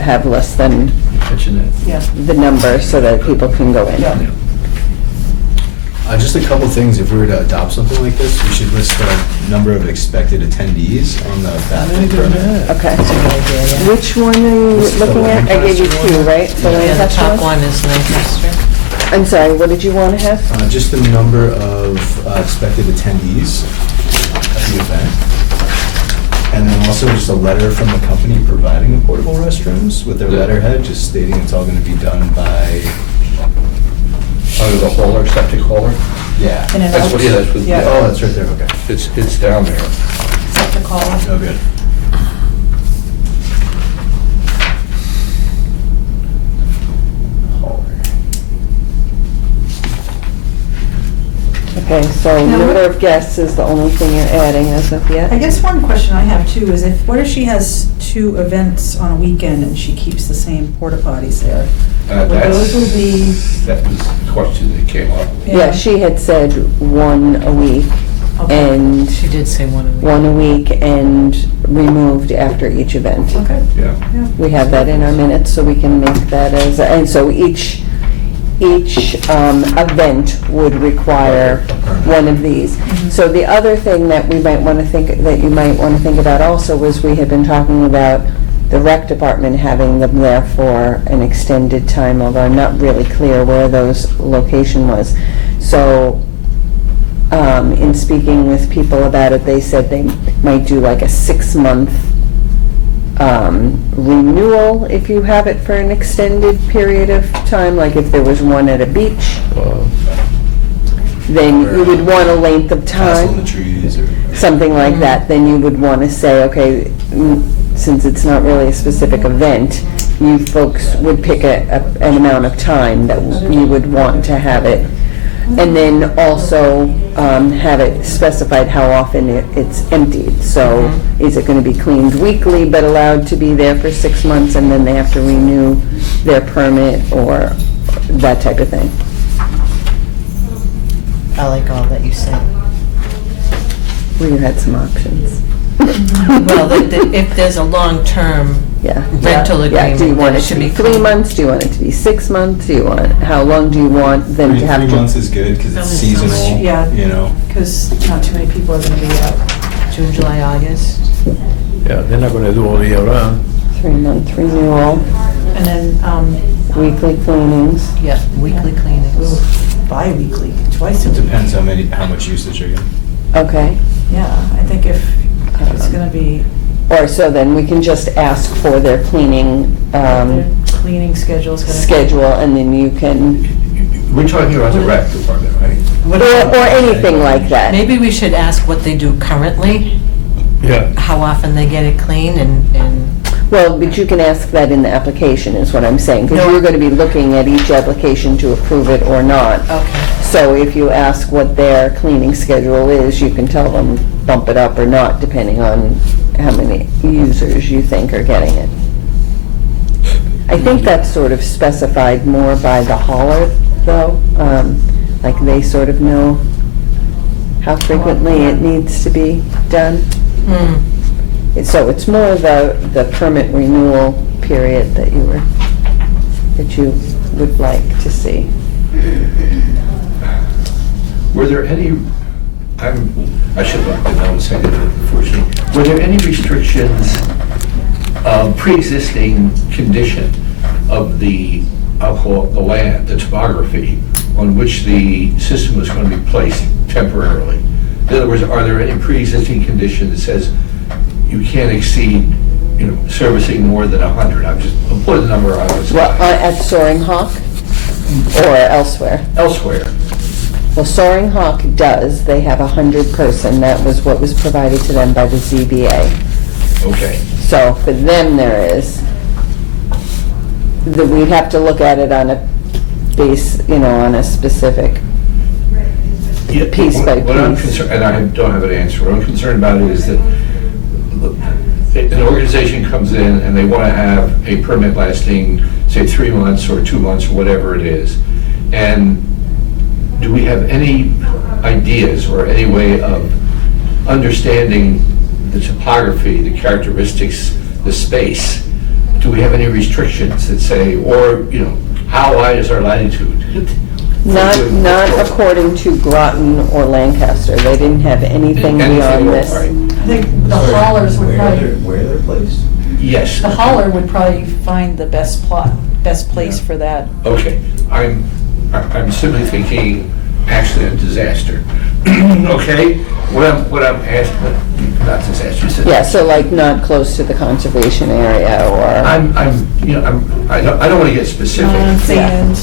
have less than Mention that. Yeah. the number so that people can go in. Yeah. Just a couple things, if we were to adopt something like this, we should list the number of expected attendees on the bathroom permit. Okay. That's a good idea, yeah. Which one are you This is the looking at? I gave you Lancaster two, one. right? The Yeah, the Lancaster top one is Lancaster. I'm sorry, what did you want to have? Just the number of expected attendees at the event. And then also just a letter from the company providing the portable restrooms with their letterhead, just stating it's all gonna be done by, Under the hauler, septic hauler? yeah. In and That's out. what, yeah, that's what, Yeah. Oh, that's right there, okay. it's down there. Septic hauler. Oh, good. Okay, so Now, number what- of guests is the only thing you're adding as of yet? I guess one question I have too is what if she has 2 events on a weekend and she keeps the same porta potties there? Those will be, That was the question that came up. Yeah, she had said one a week, Okay. and She did say one of them. one a week and removed after each event. Okay. Yeah. Yeah. We have that in our minutes, so we can make that as, and so each event would require one of these. So the other thing that we might want to think, that you might want to think about also was we had been talking about the rec department having them there for an extended time, although I'm not really clear where those location was. So, in speaking with people about it, they said they might do like a 6-month renewal if you have it for an extended period of time, like if there was one at a beach, then you would want a length of Castle in the time, trees or. something like that, then you would want to say, okay, since it's not really a specific event, you folks would pick an amount of time that you would want to have it. And then also have it specified how often it's emptied. So is it going to be cleaned weekly but allowed to be there for 6 months and then they have to renew their permit or that type of thing? I like all that you said. Well, you had some options. Well, if there's a long-term Yeah. rental Yeah. Do you agreement, want then it it to should be be 3 clean. months? Do you want it to be 6 months? Do you want, how long do you want them to have 3 to? months is good, because it's That sounds- seasonal, yeah. you know. because not too many people are going to be out. June, July, August. Yeah, they're not gonna do all year round. 3-month renewal, And then weekly cleanings. Yeah, weekly cleanings. bi-weekly, twice a It week. depends how much usage you're getting. Okay. Yeah, I think if it's going to be, Or so then we can just ask for their cleaning their cleaning schedule's going to. schedule, and then you can, We're talking about the rec department, right? or anything like that. Maybe we should ask what they do currently, Yeah. how often they get it clean, and Well, but you can ask that in the application, is what I'm saying, because No. you're going to be looking at each application to approve it or not. okay. So if you ask what their cleaning schedule is, you can tell them bump it up or not, depending on how many users you think are getting it. I think that's sort of specified more by the hauler, though, like they sort of know how frequently it needs to be done. So it's more the permit renewal period that you would like to see. Were there any, I should have been noticed, I didn't, unfortunately. Were there any restrictions, pre-existing condition of the, I'll call it the land, the topography, on which the system was going to be placed temporarily? In other words, are there any pre-existing condition that says you can't exceed servicing more than 100? I'm putting the number out Well, at Soaring Hawk or elsewhere? elsewhere. Well, Soaring Hawk does, they have 100 person, that was what was provided to them by the ZBA. Okay. So for them, there is, we'd have to look at it on a base, on a specific Yeah, piece by What I'm piece. concerned, and I don't have an answer, what I'm concerned about is that an organization comes in and they want to have a permit lasting, say, 3 months or 2 months, or whatever it is. And do we have any ideas or any way of understanding the topography, the characteristics, the space? Do we have any restrictions that say, or, how wide is our latitude? Not according to Groton or Lancaster, they didn't have anything beyond this. All right. I think the haulers would probably, Where they're placed? Yes. the hauler would probably find the best place for that. Okay, I'm simply thinking accident, disaster. Okay, what I'm asking, not disaster, you said. Yeah, so like not close to the conservation area or, I don't want to get specific. Sand.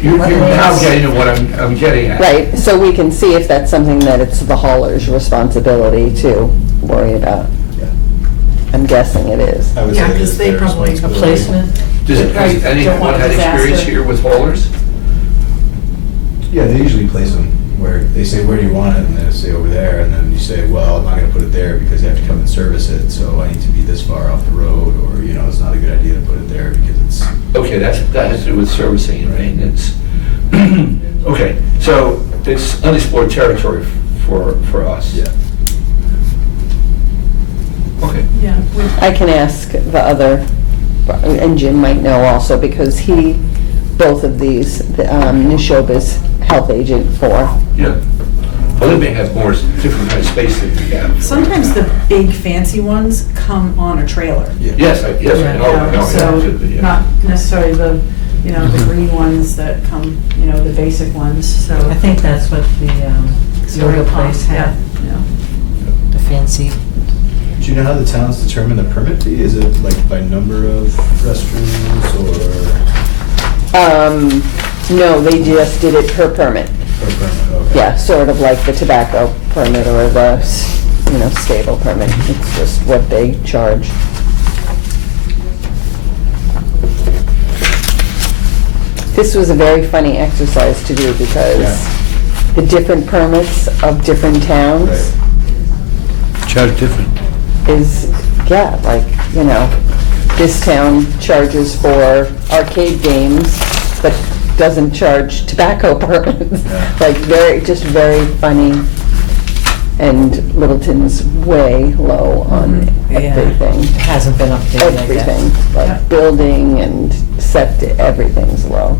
You're now getting to what I'm getting at. right, so we can see if that's something that it's the hauler's responsibility to worry about. Yeah. I'm guessing it is. I would Yeah, say 'cause it's they their probably- A responsibility. placement? Has anyone had experience here with haulers? Yeah, they usually place them where, they say, where do you want it? And they say over there, and then you say, well, I'm not gonna put it there because you have to come and service it, so I need to be this far off the road, or, it's not a good idea to put it there because it's, Okay, that has to do with servicing and maintenance. Okay, so it's unexplored territory for us. yeah. Okay. Yeah. I can ask the other, and Jim might know also, because both of these, Neshoba's health agent for. Yeah. Well, they may have more different kind of space than we have. Sometimes the big fancy ones come on a trailer. Yes, I know. So Yeah. not necessarily the green ones that come, the basic ones, so. I think that's what the yoga place had, Yeah. the fancy. Do you know how the towns determine the permit fee? Is it like by number of restrooms or No, they just did it per permit. per permit? Okay. Yeah, sort of like the tobacco permit or the, stable permit. It's just what they charge. This was a very funny exercise to do because the different permits of different towns Right. Charge different. is, this town charges for arcade games, but doesn't charge tobacco permits. Yeah. Like, very funny, and Littleton's way low on Yeah. everything. It hasn't been updated, I guess. Everything, Yeah. like building and septic, everything's low.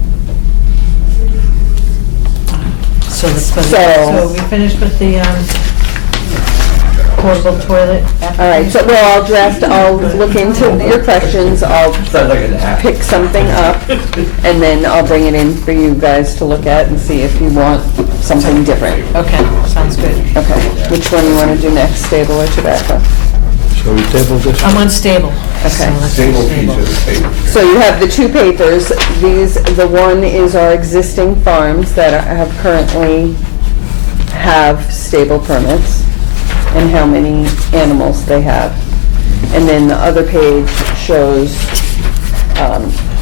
So So- we finished with the portable toilet? All right, so, I'll look into your questions, I'll Sounds like an app. pick something up, and then I'll bring it in for you guys to look at and see if you want something different. Okay, sounds good. Okay, which one you want to do next, stable or tobacco? Shall we table this? I'm unstable. Okay. Stable piece of the table. So you have the two papers, the one is our existing farms that have currently have stable permits, and how many animals they have. And then the other page shows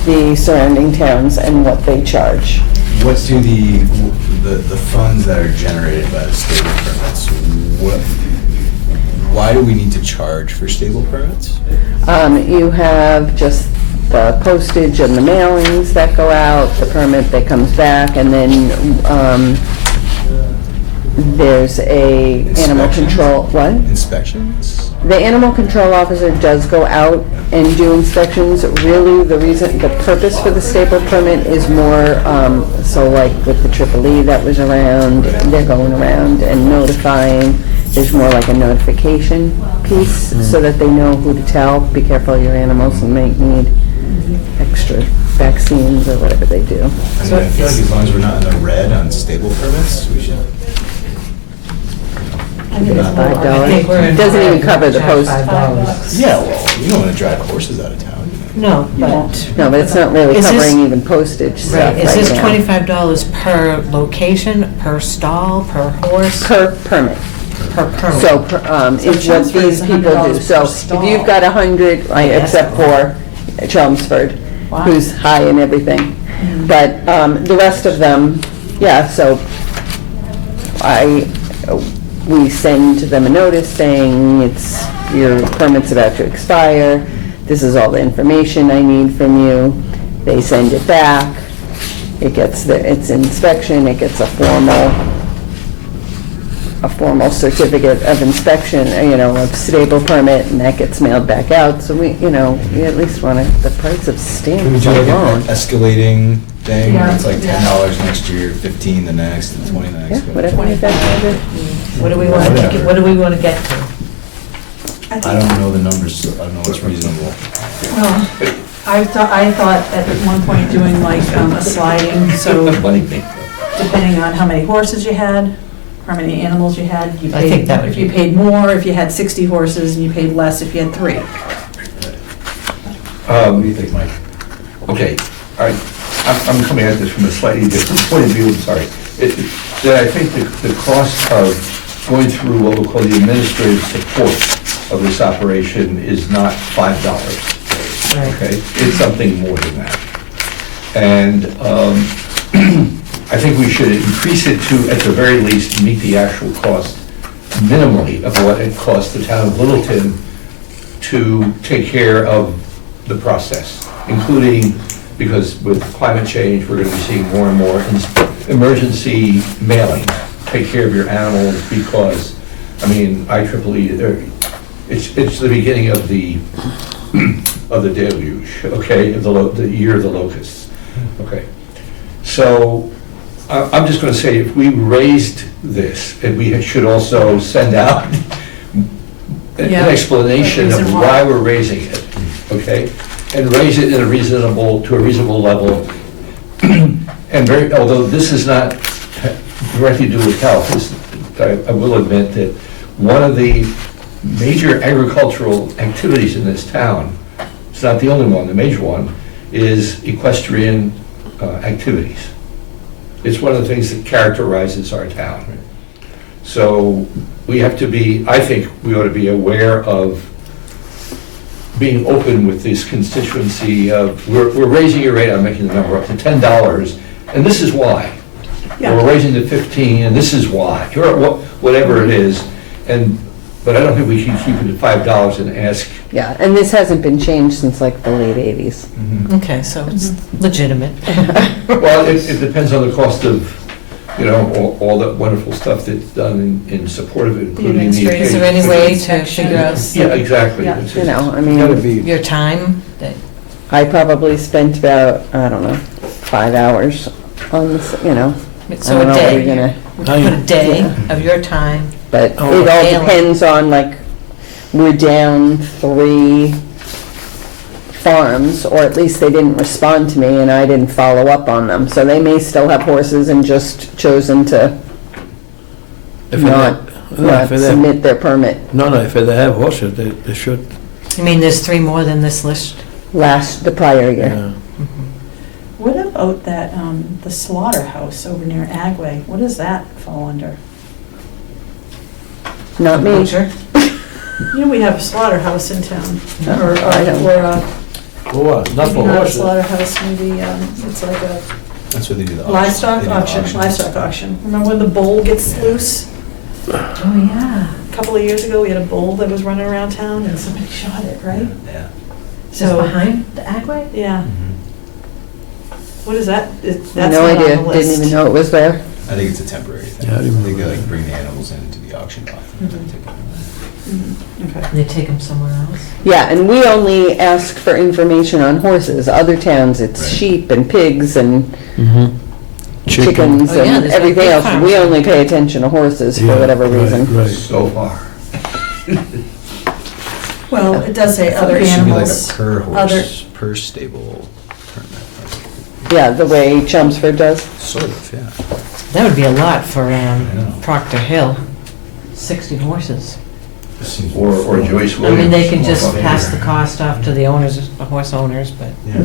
the surrounding towns and what they charge. What do the funds that are generated by the stable permits, why do we need to charge for stable permits? You have just the postage and the mailings that go out, the permit that comes back, and then there's a animal Inspections? control, what? Inspections? The animal control officer does go out and do inspections. Really, the purpose for the staple permit is more, so like with the EEE that was around, they're going around and notifying. There's more like a notification piece so that they know who to tell, be careful of your animals and might need extra vaccines or whatever they do. I mean, I feel like as long as we're not in the red on stable permits, we should. I think it's $5. more. I think we're in. Doesn't even cover the post. $5. Yeah, well, you don't want to drive horses out of town. No, You but, won't. No, but it's not really Is this- covering even postage stuff right, is this now. $25 per location, per stall, per horse, Per permit. per permit? So, So is what Chelmsford these is people do. $100 So per if stall. you've got 100, right, Yeah, except for Chelmsford, Wow. who's high and everything. But the rest of them, yeah, so we send them a notice saying it's, your permit's about to expire, this is all the information I need from you. They send it back, it gets its inspection, it gets a formal certificate of inspection, of stable permit, and that gets mailed back out. So we at least want the price of Can we stamps do like alone. an escalating thing, where Yeah. it's like Yeah. $10 next year, 15 the next, and 20 the Yeah, next? whatever you guys want to do. What do we want to, Whatever. what do we want to get to? I don't know the numbers, so I don't know what's reasonable. Well, I thought at one point doing like a sliding, so Money thing. depending on how many horses you had, how many animals you had, you I think paid, that would if you be- paid more if you had 60 horses, and you paid less if you had 3. What do you think, Mike? Okay, I'm coming at this from a slightly different point of view, I'm sorry. That I think the cost of going through what we'll call the administrative support of this operation is not $5, Right. okay? It's something more than that. And I think we should increase it to, at the very least, meet the actual cost minimally of what it costs the town of Littleton to take care of the process, including, because with climate change, we're going to be seeing more and more emergency mailing. Take care of your animals because, IEEE, it's the beginning of the deluge, okay, of the year of the locusts, okay. So I'm just going to say, if we raised this, and we should also send out an Yeah, explanation a of reason why why. we're raising it, okay? And raise it to a reasonable level. And although this is not directly to do with health, I will admit that one of the major agricultural activities in this town, it's not the only one, the major one, is equestrian activities. It's one of the things that characterizes our town. So we have to be, I think we ought to be aware of being open with this constituency of, we're raising your rate, I'm making the number up to $10, and this is why. Or we're raising to 15, and this is why, or whatever it is. But I don't think we can keep it at $5 and ask. Yeah, and this hasn't been changed since like the late 80s. Okay, so it's legitimate. Well, it depends on the cost of, all the wonderful stuff that's done in support of it, including the. Is there any way to figure out Yeah, exactly. Yeah. It's You just- know, I Gotta mean, be, your time? I probably spent about, 5 hours on this, I So don't a know what day, you're gonna, we could put a day of your time. but Oh, it all daily. depends on, like, we're down 3 farms, or at least they didn't respond to me and I didn't follow up on them. So they may still have horses and just chosen to if not they submit their permit if they have horses, they should, You mean there's 3 more than this list? the prior year. yeah. What about that, the slaughterhouse over near Agway? What does that fall under? Not me. Butcher? We have a slaughterhouse in town, or, I don't. For what? Not for maybe not a horses. slaughterhouse, maybe, it's like a That's what they do, the auction. livestock They do the auction, livestock auction. Remember when the bull gets loose? Oh, yeah. A couple of years ago, we had a bull that was running around town and somebody shot it, right? Yeah. Just behind the Agway? Yeah. What is that? That's No not on idea, the list. didn't even know it was there. I think it's a temporary thing. Yeah, I remember They that. bring the animals into the auction off. and then take them. Okay. They take them somewhere else? Yeah, and we only ask for information on horses. Other towns, it's Right. sheep and pigs and Mhm. chickens Oh, yeah, and there's everything big else. farms. We only pay attention to horses for Yeah, whatever right, reason. Right. So far. Well, it does say other It should be like animals. a per other- horse, per stable permit. Yeah, the way Chelmsford does. Sort of, yeah. That would be a lot for know. Proctor Hill. 60 horses. Or Joyce I Williams. mean, they can just pass the cost off to the owners, the horse owners, but. Yeah.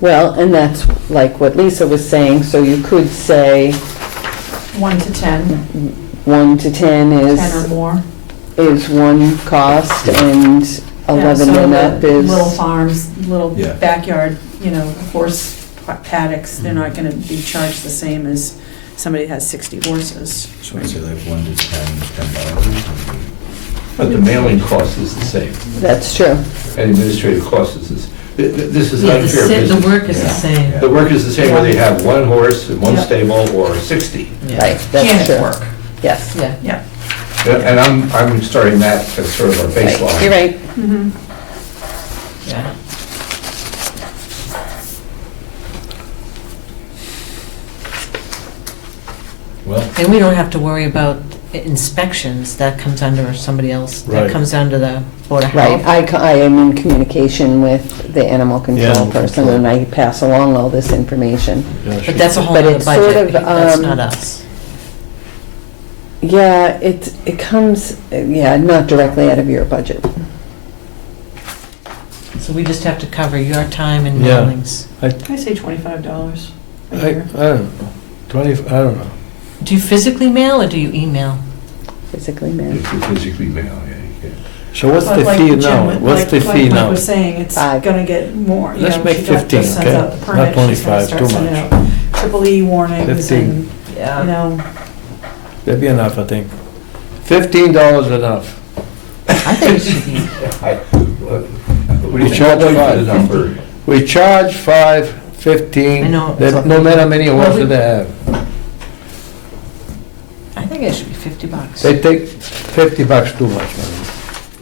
Well, and that's like what Lisa was saying, so you could say 1 to 10, 1 to 10 10 or is, more. is one cost, and 11 Yeah, so and up the is. Little farms, little Yeah. backyard, horse paddocks, they're not gonna be charged the same as somebody that has 60 horses. So I say like 1 to 10, $10. But the mailing cost is the same, That's true. and administrative cost is this. This is Yeah, unfair the business. work is the same. The work is the same whether you have one horse and one Yeah. stable or 60. Right, that's Can true. work. Yes. Yeah. Yeah. And I'm starting that as sort of our Right, baseline. you're right. Mhm. Yeah. Well, And we don't have to worry about inspections, that comes under somebody else, that Right. comes under the Board of Right, Health. I am in communication with the animal control animal person, control. and I pass along all this information. Yeah, But that's a whole But other it's sort budget, of, that's um, not us. Yeah, it comes, yeah, not directly out of your budget. So we just have to cover your time and Yeah. mailings. I say $25 a I year. don't know, 20, I don't know. Do you physically mail or do you email? Physically, man. If you physically mail, yeah, you So what's But the like fee Jim now? would- What's like- the like fee Mike now? was saying, it's 5. gonna get more. Let's make she got- 15, just sends okay? out the Not permit, she's gonna 25, start too sending much. out Triple E warnings 15. and, That'd be enough, I think. $15 enough. I think it should be. What do you We charge charge for $5. the number? We charge 5, 15, I know. no matter how many Well, horses we- they have. I think it should be $50. They take $50 too much, man.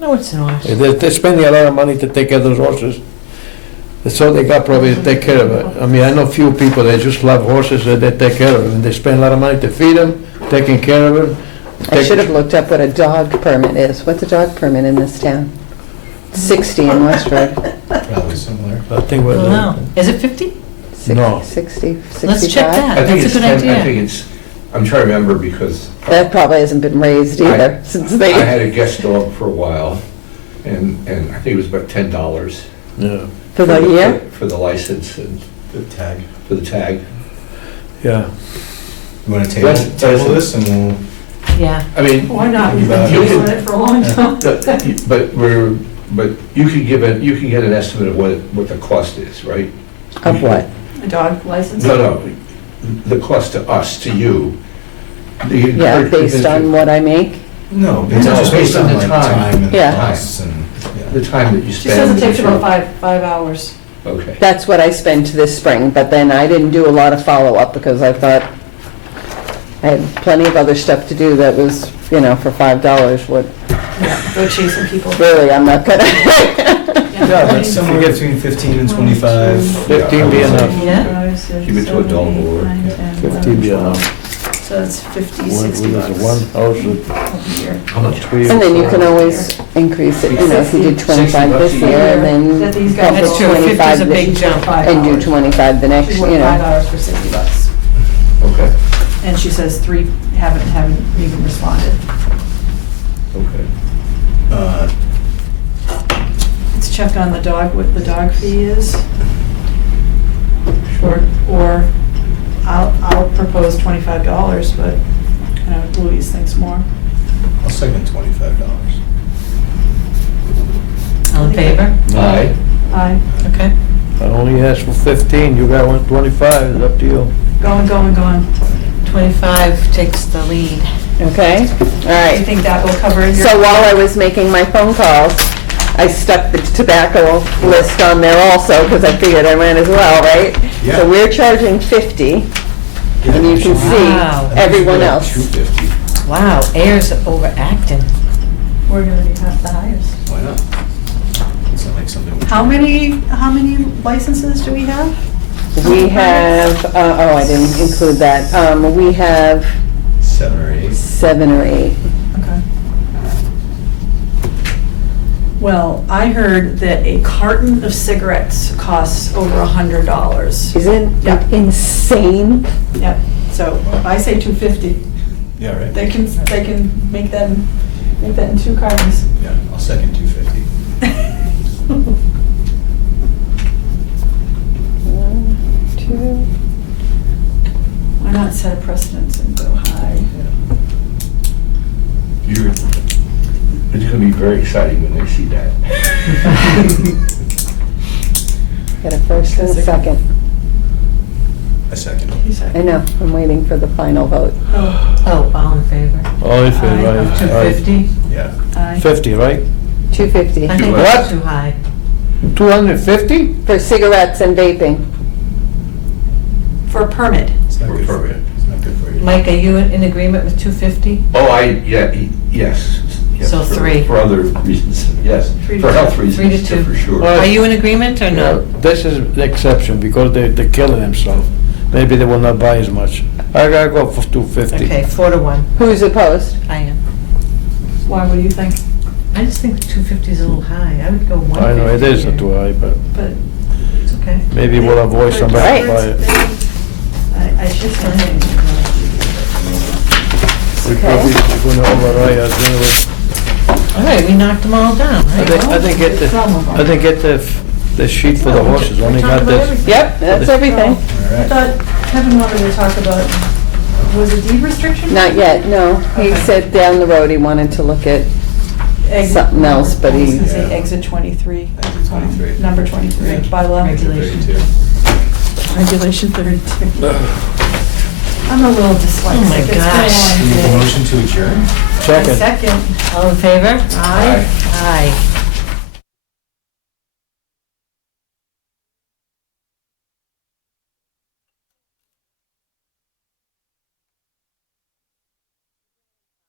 No, it's not. They're spending a lot of money to take care of those horses. That's all they got probably to take care of it. I mean, I know few people that just love horses, that they take care of them. They spend a lot of money to feed them, taking care of them. I should have looked up what a dog permit is. What's a dog permit in this town? 60 in Westford. probably similar. I think we're. Wow. Is it 50? No. 60, 65? Let's check that. I think That's a it's good 10, I idea. think it's, I'm trying to remember because That probably hasn't been raised either, since they. I had a guest dog for a while, and I think it was about $10. Yeah, For the year? For the license and The tag. for the tag. yeah. You want to table this and we'll... Yeah. I mean. why not? We've You been can- dealing with it for a long time. But you can get an estimate of what the cost is, right? Of what? A dog license? No, the cost to us, to you. Yeah, based on what I make? No, No, just based on the like time. and Yeah. costs and, The time that you She spend. says it takes about five hours. Okay. That's what I spent this spring, but then I didn't do a lot of follow-up because I thought I had plenty of other stuff to do that was, for $5 would, Yeah, go chasing people. really, I'm not gonna. Yeah, but somewhere between 15 and 25. 15 be enough. Yeah. Keep it to adult or- 15 be enough. So it's 50, One, 60 there's bucks. one house with a year. How much? 3 And then you or can 4. always increase it, if you did 25 this $60 a year, then That these bump guys it That's true, 50 is 25 a big this- jump. and do 25 the next, She worked 5 hours for 60 bucks. Okay, And she says 3 haven't even responded. okay. Let's check on the dog, what the dog fee is. Or I'll propose $25, but Louise thinks more. I'll second $25. All in favor? Aye. Aye. Okay. I only asked for 15, you got 125, it's up to you. Going. 25 takes the lead. Okay, all I right. think that will cover your. So while I was making my phone calls, I stuck the tobacco list on there also, because I figured I might as well, right? Yeah. So we're charging 50, and you can Wow. see everyone else. 250. Wow, Ayers overacting. We're gonna be half the highest. Why not? It's not like something. How many licenses do we have? We have, I didn't include that. We have 7 or 8. 7 or 8. Okay. Well, I heard that a carton of cigarettes costs over $100. Isn't Yeah. it insane? Yep, So I say 250. Yeah, right? They can make that in two cars. Yeah, I'll second 250. Two. Why not set a precedence and go high? It's going to be very exciting when they see that. Got a first and a second. I second. I know, I'm waiting for the final vote. Oh, all in favor? All in favor, Aye. right? 250? Yeah. Aye. 50, right? 250 I think What? that's too high. 250? for cigarettes and vaping. For a permit. It's not good for you. It's not good for you. Mike, are you in agreement with 250? Oh, yes. Yes, So for- 3. For other reasons, yes. 3 to For 2. health 3 reasons, to 2. for sure. Well, Are you in agreement or no? This is the exception, because they're killing themselves. Maybe they will not buy as much. I gotta go for 250. Okay, 4 to 1. Who's opposed? I am. Why, what do you think? I just think 250 is a little high. I would go 150. I know, it is here. too high, but But. It's okay. maybe we'll avoid somebody to buy it. I should say. We probably are gonna override us anyway. All right, we knocked them all down, I right? didn't get the sheet for the horses, only got this. Yep, that's everything. All I right. thought Kevin wanted to talk about, was it deed restriction? Not yet, no. He Okay. said down the road he wanted to look at Exit- something else, but I was he, gonna say exit 23. Exit 23. Number 23, bylaw. Regulation. 32. Regulation 32. I'm a little dyslexic. Oh my It's been a gosh. long Need a day. motion to adjourn? I Second. second. All in favor? Aye. Aye.